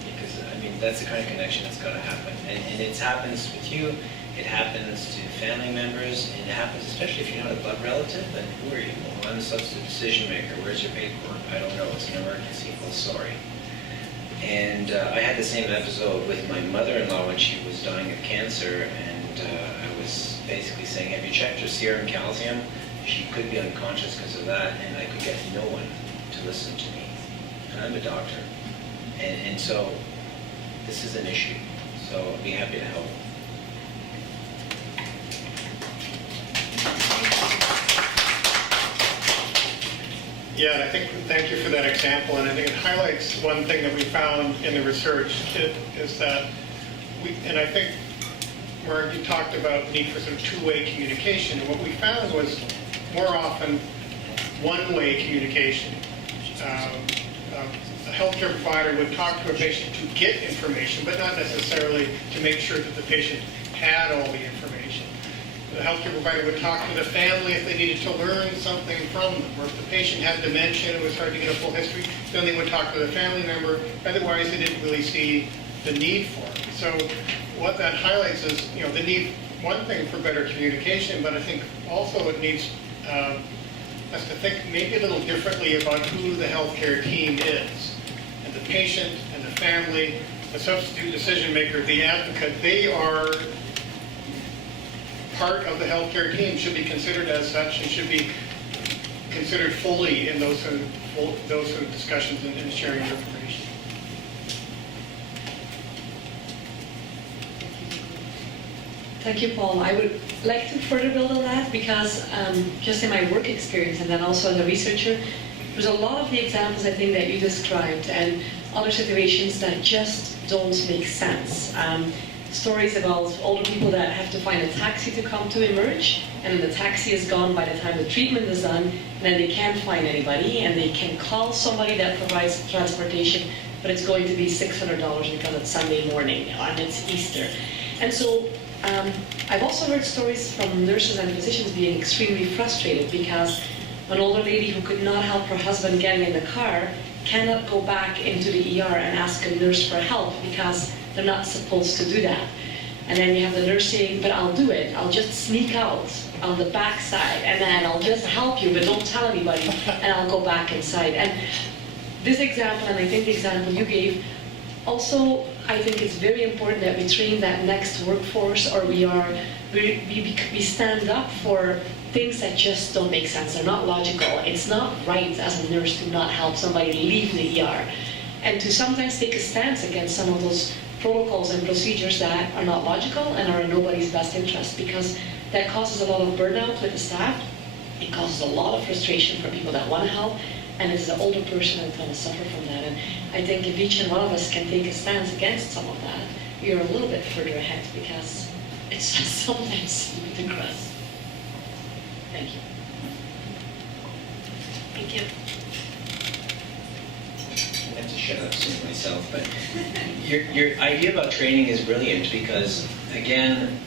because that's the kind of connection that's got to happen, and it happens with you. It happens to family members, and it happens especially if you're not a blood relative. Then who are you? Well, I'm the substitute decision maker. Where's your paperwork? I don't know. It's an emergency. Well, sorry. And I had the same episode with my mother-in-law when she was dying of cancer, and I was basically saying, have you checked her serum calcium? She could be unconscious because of that, and I could get no one to listen to me. And I'm a doctor. And so this is an issue. So I'd be happy to help. Yeah, and I think, thank you for that example, and I think it highlights one thing that we found in the research is that and I think, Mark, you talked about the need for some two-way communication, and what we found was more often one-way communication. A healthcare provider would talk to a patient to get information, but not necessarily to make sure that the patient had all the information. The healthcare provider would talk to the family if they needed to learn something from them, or if the patient had dementia and it was hard to get a full history, then they would talk to the family member. Otherwise, they didn't really see the need for it. So what that highlights is, the need, one thing for better communication, but I think also it needs us to think maybe a little differently about who the healthcare team is. And the patient and the family, the substitute decision maker, the advocate, they are part of the healthcare team, should be considered as such, and should be considered fully in those sort of discussions and sharing of information. Thank you, Paul. I would like to further build on that because just in my work experience and then also as a researcher, there's a lot of the examples I think that you described and other situations that just don't make sense. Stories about older people that have to find a taxi to come to emerge, and then the taxi is gone by the time the treatment is done, and then they can't find anybody, and they can call somebody that provides transportation, but it's going to be $600 because it's Sunday morning and it's Easter. And so I've also heard stories from nurses and physicians being extremely frustrated because an older lady who could not help her husband getting in the car cannot go back into the ER and ask a nurse for help because they're not supposed to do that. And then you have the nurse saying, but I'll do it. I'll just sneak out on the back side and then I'll just help you, but don't tell anybody, and I'll go back inside. And this example, and I think the example you gave, also I think it's very important that we train that next workforce, or we stand up for things that just don't make sense. They're not logical. It's not right as a nurse to not help somebody leave the ER, and to sometimes take a stance against some of those protocols and procedures that are not logical and are in nobody's best interest, because that causes a lot of burnout with the staff. It causes a lot of frustration for people that want to help, and it's the older person that's going to suffer from that. And I think if each and one of us can take a stance against some of that, we are a little bit further ahead, because it's just sometimes ludicrous. Thank you. Next to shut up soon myself. But your idea about training is brilliant because, again,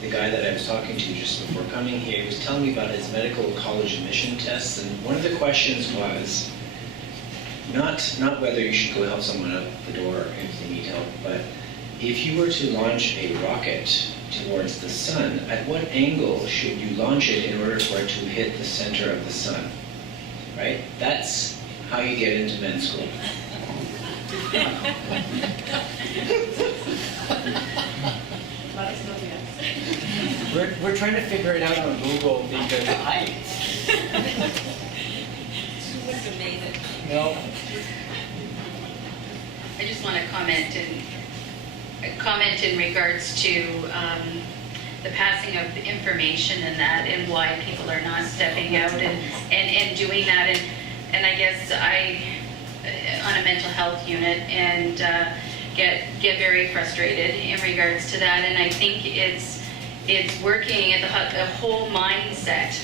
the guy that I was talking to just before coming here was telling me about his medical college admission tests, and one of the questions was not whether you should go help someone out the door if they need help, but if you were to launch a rocket towards the sun, at what angle should you launch it in order for it to hit the center of the sun? Right? That's how you get into med school. We're trying to figure it out on Google because I. No. I just want to comment in regards to the passing of information and that, and why people are not stepping out and doing that. And I guess I, on a mental health unit, and get very frustrated in regards to that. And I think it's working at the whole mindset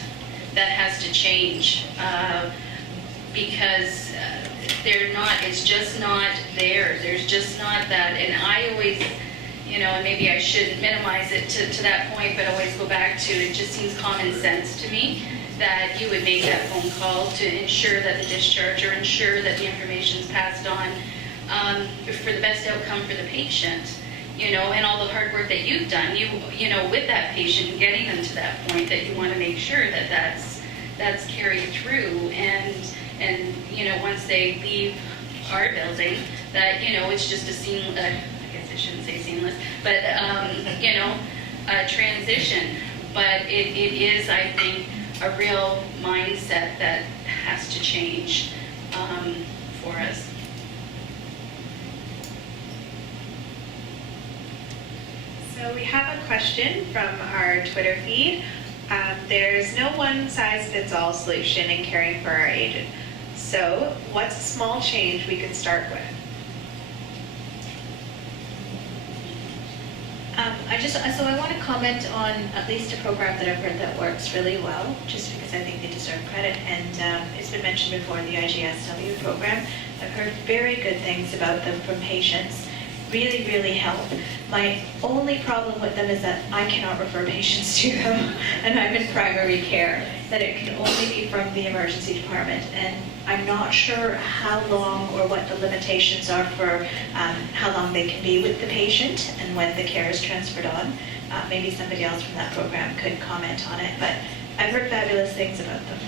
that has to change, because they're not, it's just not there. There's just not that. And I always, and maybe I shouldn't minimize it to that point, but always go back to, it just seems common sense to me that you would make that phone call to ensure that the discharge, or ensure that the information is passed on for the best outcome for the patient. And all the hard work that you've done, with that patient, getting them to that point, that you want to make sure that that's carried through, and once they leave our building, that it's just a seamless. I guess I shouldn't say seamless, but a transition. But it is, I think, a real mindset that has to change for us. So we have a question from our Twitter feed. There's no one-size-fits-all solution in caring for our aged. So what's a small change we could start with? I want to comment on at least a program that I've heard that works really well, just because I think they deserve credit. And it's been mentioned before, the IGSW program. I've heard very good things about them from patients. Really, really help. My only problem with them is that I cannot refer patients to them, and I'm in primary care, that it can only be from the emergency department. And I'm not sure how long or what the limitations are for how long they can be with the patient and when the care is transferred on. Maybe somebody else from that program could comment on it, but I've heard fabulous things about them.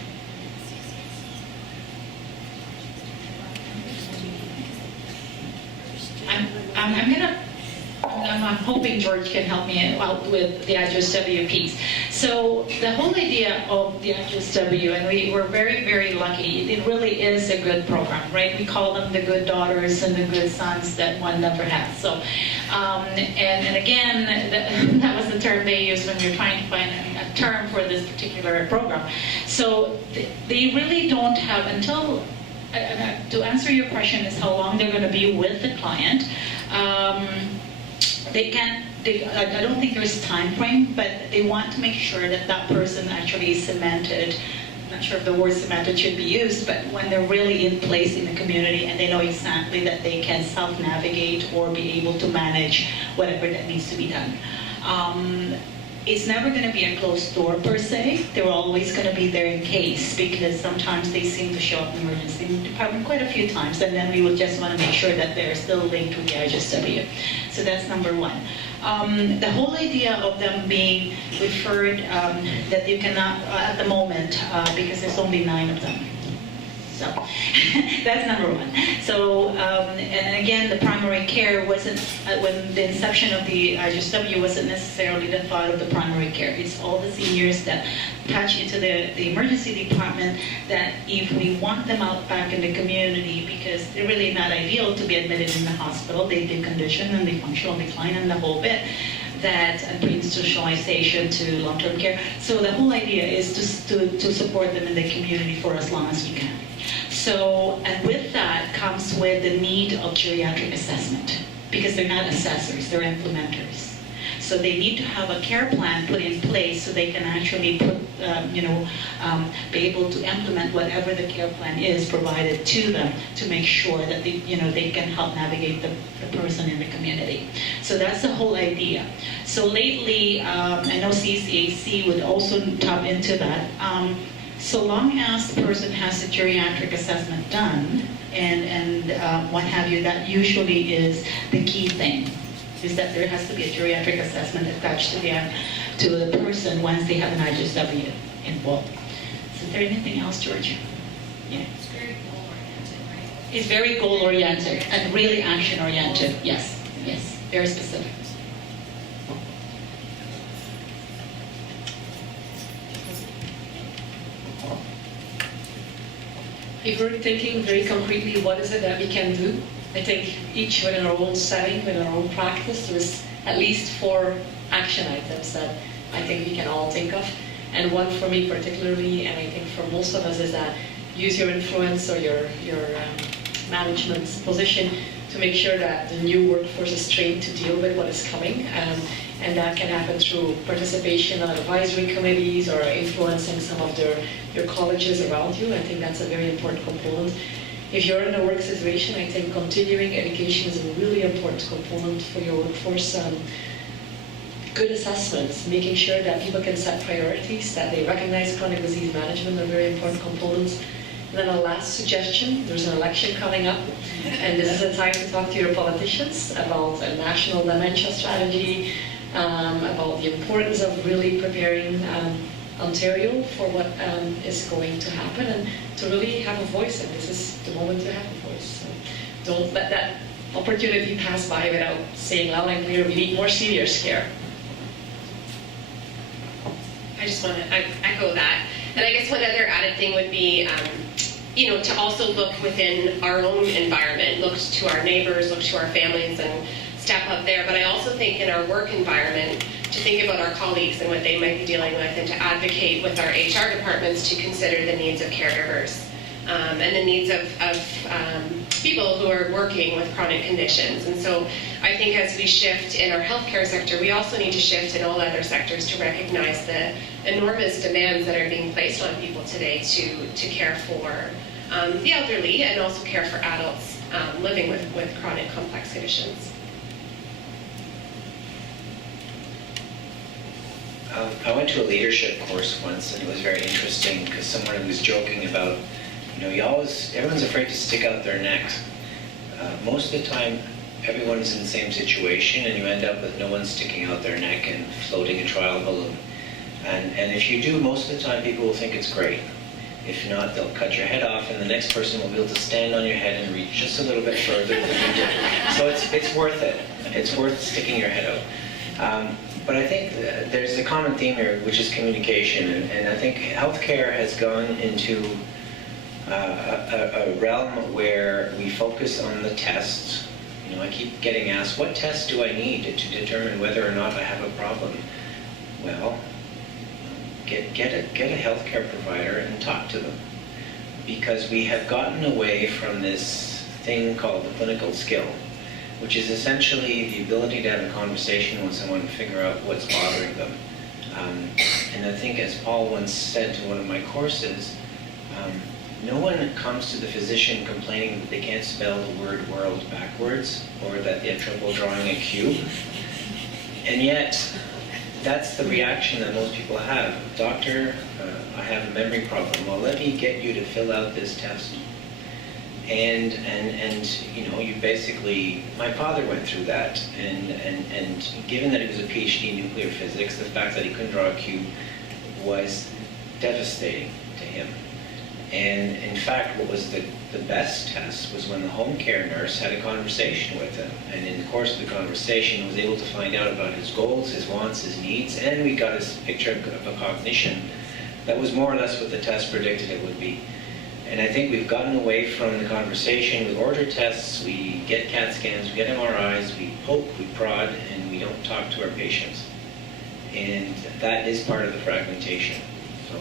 I'm hoping George can help me out with the IGSW piece. So the whole idea of the IGSW, and we were very, very lucky, it really is a good program, right? We call them the good daughters and the good sons that one never has. So, and again, that was the term they used when we were trying to find a term for this particular program. So they really don't have until, to answer your question is how long they're going to be with the client. I don't think there's a time frame, but they want to make sure that that person actually is cemented. I'm not sure if the word cemented should be used, but when they're really in place in the community and they know exactly that they can self-navigate or be able to manage whatever that needs to be done. It's never going to be a closed door per se. They're always going to be there in case, because sometimes they seem to show up in the emergency department quite a few times, and then we will just want to make sure that they're still linked with the IGSW. So that's number one. The whole idea of them being referred, that you cannot, at the moment, because there's only 9 of them. So that's number one. So, and again, the primary care wasn't, when the inception of the IGSW wasn't necessarily the thought of the primary care. It's all the seniors that touch into the emergency department, that if we want them out back in the community, because they're really not ideal to be admitted in the hospital, they've been conditioned and they functional decline and the whole bit, that pre-institutionalization to long-term care. So the whole idea is to support them in the community for as long as we can. So, and with that comes with the need of geriatric assessment, because they're not assessors, they're implementers. So they need to have a care plan put in place so they can actually be able to implement whatever the care plan is provided to them to make sure that they can help navigate the person in the community. So that's the whole idea. So lately, I know CCAC would also tap into that. So long as the person has a geriatric assessment done and what have you, that usually is the key thing, is that there has to be a geriatric assessment attached to the person once they have an IGSW involved. So is there anything else, George? Yeah. It's very goal-oriented, right? It's very goal-oriented and really action-oriented. Yes, yes, very specific. If we're thinking very concretely, what is it that we can do? I think each within our own setting, within our own practice, there's at least 4 action items that I think we can all think of. And one for me particularly, and I think for most of us, is that use your influence or your management position to make sure that the new workforce is trained to deal with what is coming. And that can happen through participation on advisory committees or influencing some of your colleges around you. I think that's a very important component. If you're in a work situation, I think continuing education is a really important component for your workforce. Good assessments, making sure that people can set priorities, that they recognize chronic disease management are very important components. And then a last suggestion, there's an election coming up, and this is a time to talk to your politicians about a national dementia strategy, about the importance of really preparing Ontario for what is going to happen, and to really have a voice, and this is the moment to have a voice. So don't let that opportunity pass by without saying loud and clear, we need more seniors care. I just want to echo that. And I guess one other added thing would be, to also look within our own environment, look to our neighbors, look to our families, and step up there. But I also think in our work environment, to think about our colleagues and what they might be dealing with, and to advocate with our HR departments to consider the needs of caregivers and the needs of people who are working with chronic conditions. And so I think as we shift in our healthcare sector, we also need to shift in all other sectors to recognize the enormous demands that are being placed on people today to care for the elderly and also care for adults living with chronic complex conditions. I went to a leadership course once, and it was very interesting because someone was joking about, everyone's afraid to stick out their necks. Most of the time, everyone's in the same situation, and you end up with no one sticking out their neck and floating a trial balloon. And if you do, most of the time, people will think it's great. If not, they'll cut your head off, and the next person will be able to stand on your head and reach just a little bit further than you did. So it's worth it. It's worth sticking your head out. But I think there's a common theme here, which is communication. And I think healthcare has gone into a realm where we focus on the tests. I keep getting asked, what tests do I need to determine whether or not I have a problem? Well, get a healthcare provider and talk to them. Because we have gotten away from this thing called the clinical skill, which is essentially the ability to have a conversation with someone and figure out what's bothering them. And I think, as Paul once said to one of my courses, no one comes to the physician complaining that they can't spell the word world backwards or that they have trouble drawing a cube. And yet, that's the reaction that most people have. Doctor, I have a memory problem. Well, let me get you to fill out this test. And you basically, my father went through that, and given that he was a PhD in nuclear physics, the fact that he couldn't draw a cube was devastating to him. And in fact, what was the best test was when the home care nurse had a conversation with him. And in the course of the conversation, was able to find out about his goals, his wants, his needs, and we got a picture of a cognition that was more or less what the test predicted it would be. And I think we've gotten away from the conversation. We order tests, we get CAT scans, we get MRIs, we poke, we prod, and we don't talk to our patients. And that is part of the fragmentation. So.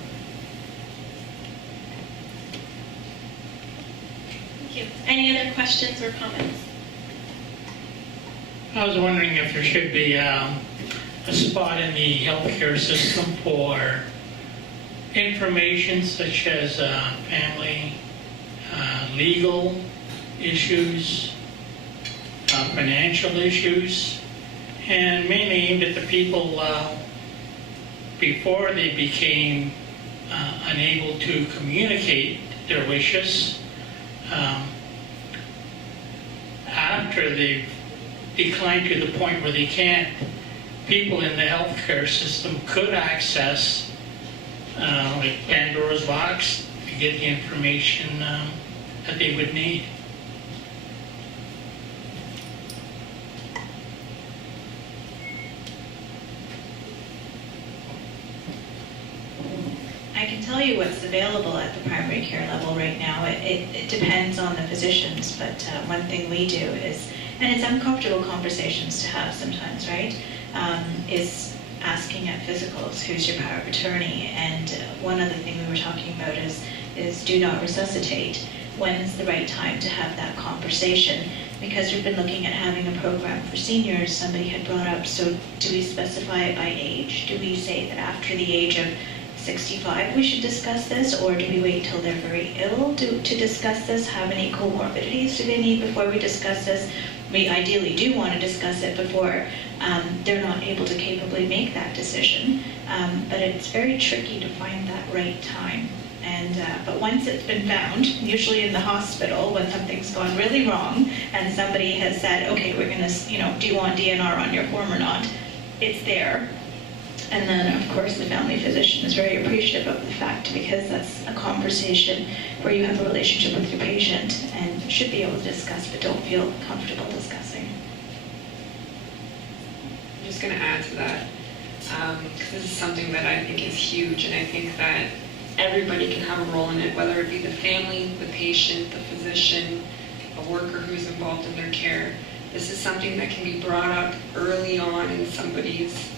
Thank you. Any other questions or comments? I was wondering if there should be a a spot in the healthcare system for information such as family, legal issues, financial issues, and mainly aimed at the people before they became unable to communicate their wishes, after they've declined to the point where they can't. People in the healthcare system could access like Pandora's box to get the information that they would need. I can tell you what's available at the primary care level right now. It depends on the physicians, but one thing we do is, and it's uncomfortable conversations to have sometimes, right, is asking at physicals, who's your power of attorney? And one other thing we were talking about is do not resuscitate. When is the right time to have that conversation? Because we've been looking at having a program for seniors. Somebody had brought up, so do we specify it by age? Do we say that after the age of 65 we should discuss this, or do we wait till they're very ill to discuss this? How many comorbidities do they need before we discuss this? We ideally do want to discuss it before they're not able to capably make that decision, but it's very tricky to find that right time. And but once it's been found, usually in the hospital, when something's gone really wrong and somebody has said, okay, we're going to, do you want DNR on your form or not? It's there. And then, of course, the family physician is very appreciative of the fact, because that's a conversation where you have a relationship with your patient and should be able to discuss, but don't feel comfortable discussing. I'm just going to add to that, because this is something that I think is huge, and I think that everybody can have a role in it, whether it be the family, the patient, the physician, a worker who's involved in their care. This is something that can be brought up early on in somebody's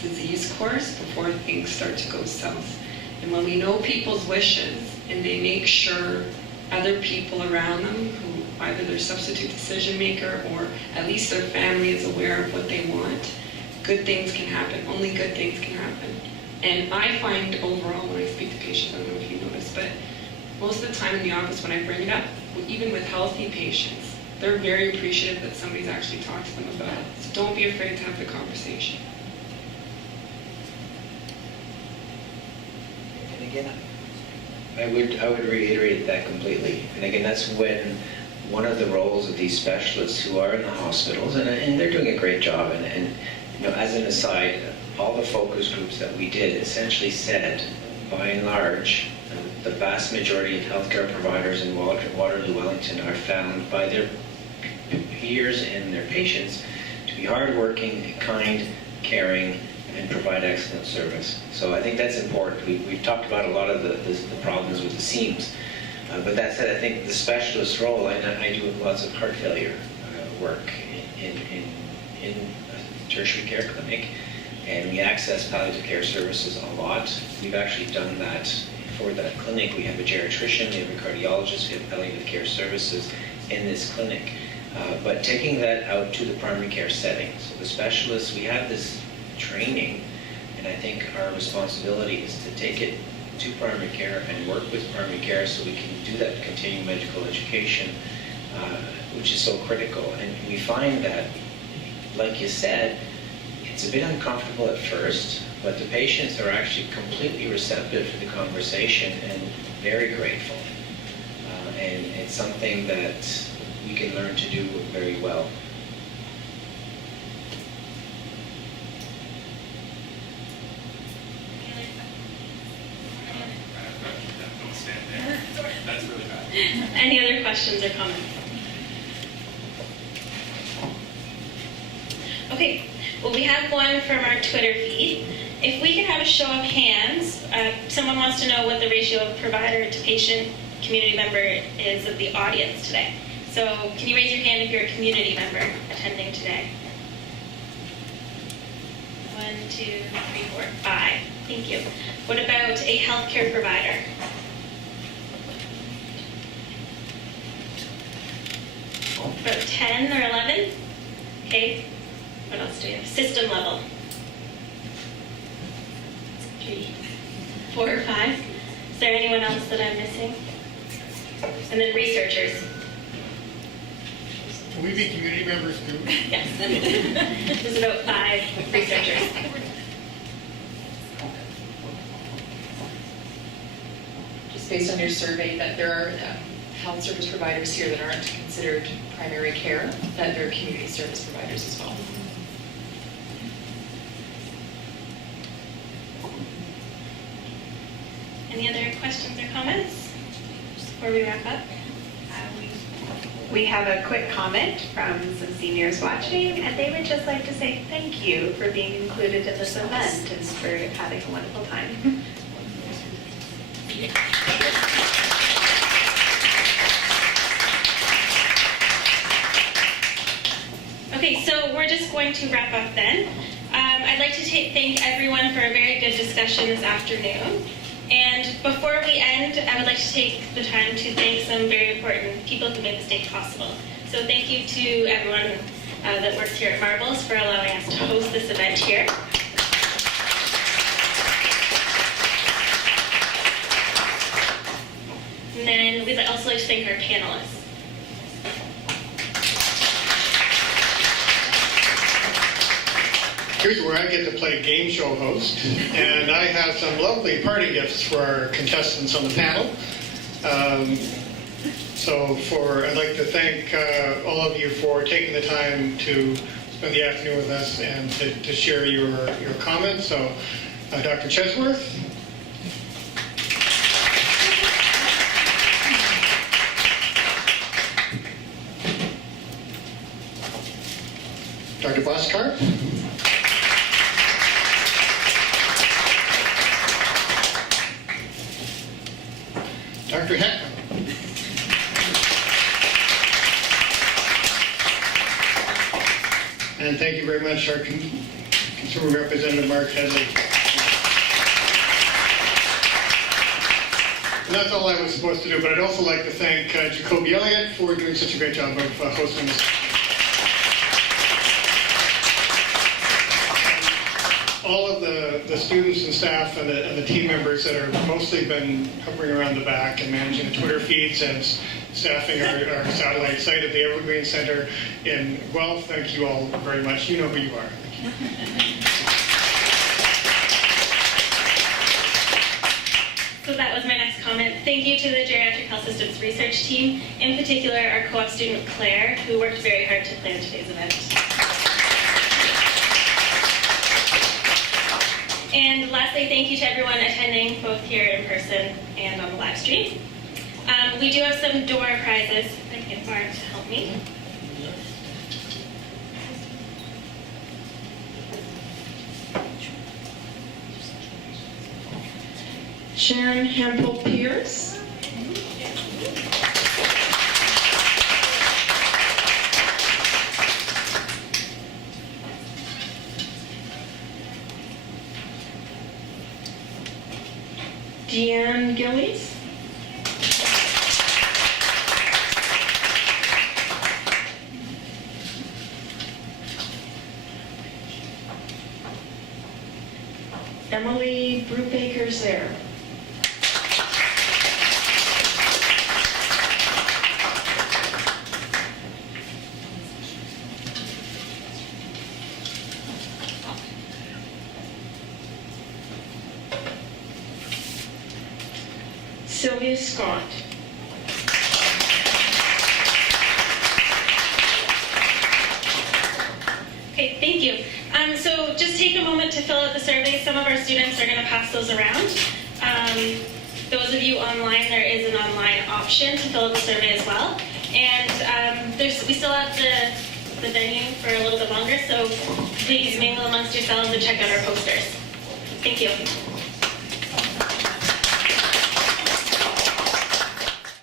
disease course before things start to go south. And when we know people's wishes and they make sure other people around them, who either their substitute decision maker or at least their family is aware of what they want, good things can happen. Only good things can happen. And I find overall when I speak to patients, I don't know if you notice, but most of the time in the office when I bring it up, even with healthy patients, they're very appreciative that somebody's actually talked to them about it. So don't be afraid to have the conversation. And again, I would reiterate that completely. And again, that's when one of the roles of these specialists who are in the hospitals, and they're doing a great job. And as an aside, all the focus groups that we did essentially said, by and large, the vast majority of healthcare providers in Waterloo, Wellington are found by their peers and their patients to be hardworking, kind, caring, and provide excellent service. So I think that's important. We've talked about a lot of the problems with the seams. But that said, I think the specialist role, and I do lots of heart failure work in a tertiary care clinic, and we access palliative care services a lot. We've actually done that for that clinic. We have a geriatrician, we have a cardiologist, we have palliative care services in this clinic. But taking that out to the primary care setting, so the specialists, we have this training, and I think our responsibility is to take it to primary care and work with primary care so we can do that continuing medical education, which is so critical. And we find that, like you said, it's a bit uncomfortable at first, but the patients are actually completely receptive to the conversation and very grateful. And it's something that we can learn to do very well. That's really bad. Any other questions or comments? Okay, well, we have one from our Twitter feed. If we could have a show of hands, someone wants to know what the ratio of provider to patient community member is of the audience today. So can you raise your hand if you're a community member attending today? 1, 2, 3, 4, 5. Thank you. What about a healthcare provider? About 10 or 11? Okay. What else do we have? System level. 4 or 5. Is there anyone else that I'm missing? And then researchers. Will we be community members too? Yes. There's about 5 researchers. Just based on your survey, that there are health service providers here that aren't considered primary care, that they're community service providers as well. Any other questions or comments before we wrap up? We have a quick comment from some seniors watching, and they would just like to say thank you for being included in this event and for having a wonderful time. Okay, so we're just going to wrap up then. I'd like to thank everyone for a very good discussion this afternoon. And before we end, I would like to take the time to thank some very important people who made this day possible. So thank you to everyone that works here at Marbles for allowing us to host this event here. And then we'd also like to thank our panelists. Here's where I get to play game show host, and I have some lovely party gifts for our contestants on the panel. I'd like to thank all of you for taking the time to spend the afternoon with us and to share your comments. So, Dr. Chesworth. Dr. Boskart. Dr. Heckman. And thank you very much, our Consumer Representative Mark Headley. And that's all I was supposed to do, but I'd also like to thank Jacoby Elliott for doing such a great job of hosting this. All of the students and staff and the team members that are mostly been hovering around the back and managing the Twitter feeds and staffing our satellite site at the Evergreen Center in Guelph. Thank you all very much. You know who you are. Thank you. So that was my next comment. Thank you to the Geriatric Health Systems research team, in particular our co-op student Claire, who worked very hard to plan today's event. And lastly, thank you to everyone attending, both here in person and on the live stream. We do have some door prizes. If I can get Barb to help me. Sharon Hempel Pierce. Deanne Gillies. Emily Brubaker's there. Sylvia Scott. Okay, thank you. So just take a moment to fill out the survey. Some of our students are going to pass those around. Those of you online, there is an online option to fill out the survey as well. And we still have the venue for a little bit longer, so please mingle amongst yourselves and check out our posters. Thank you.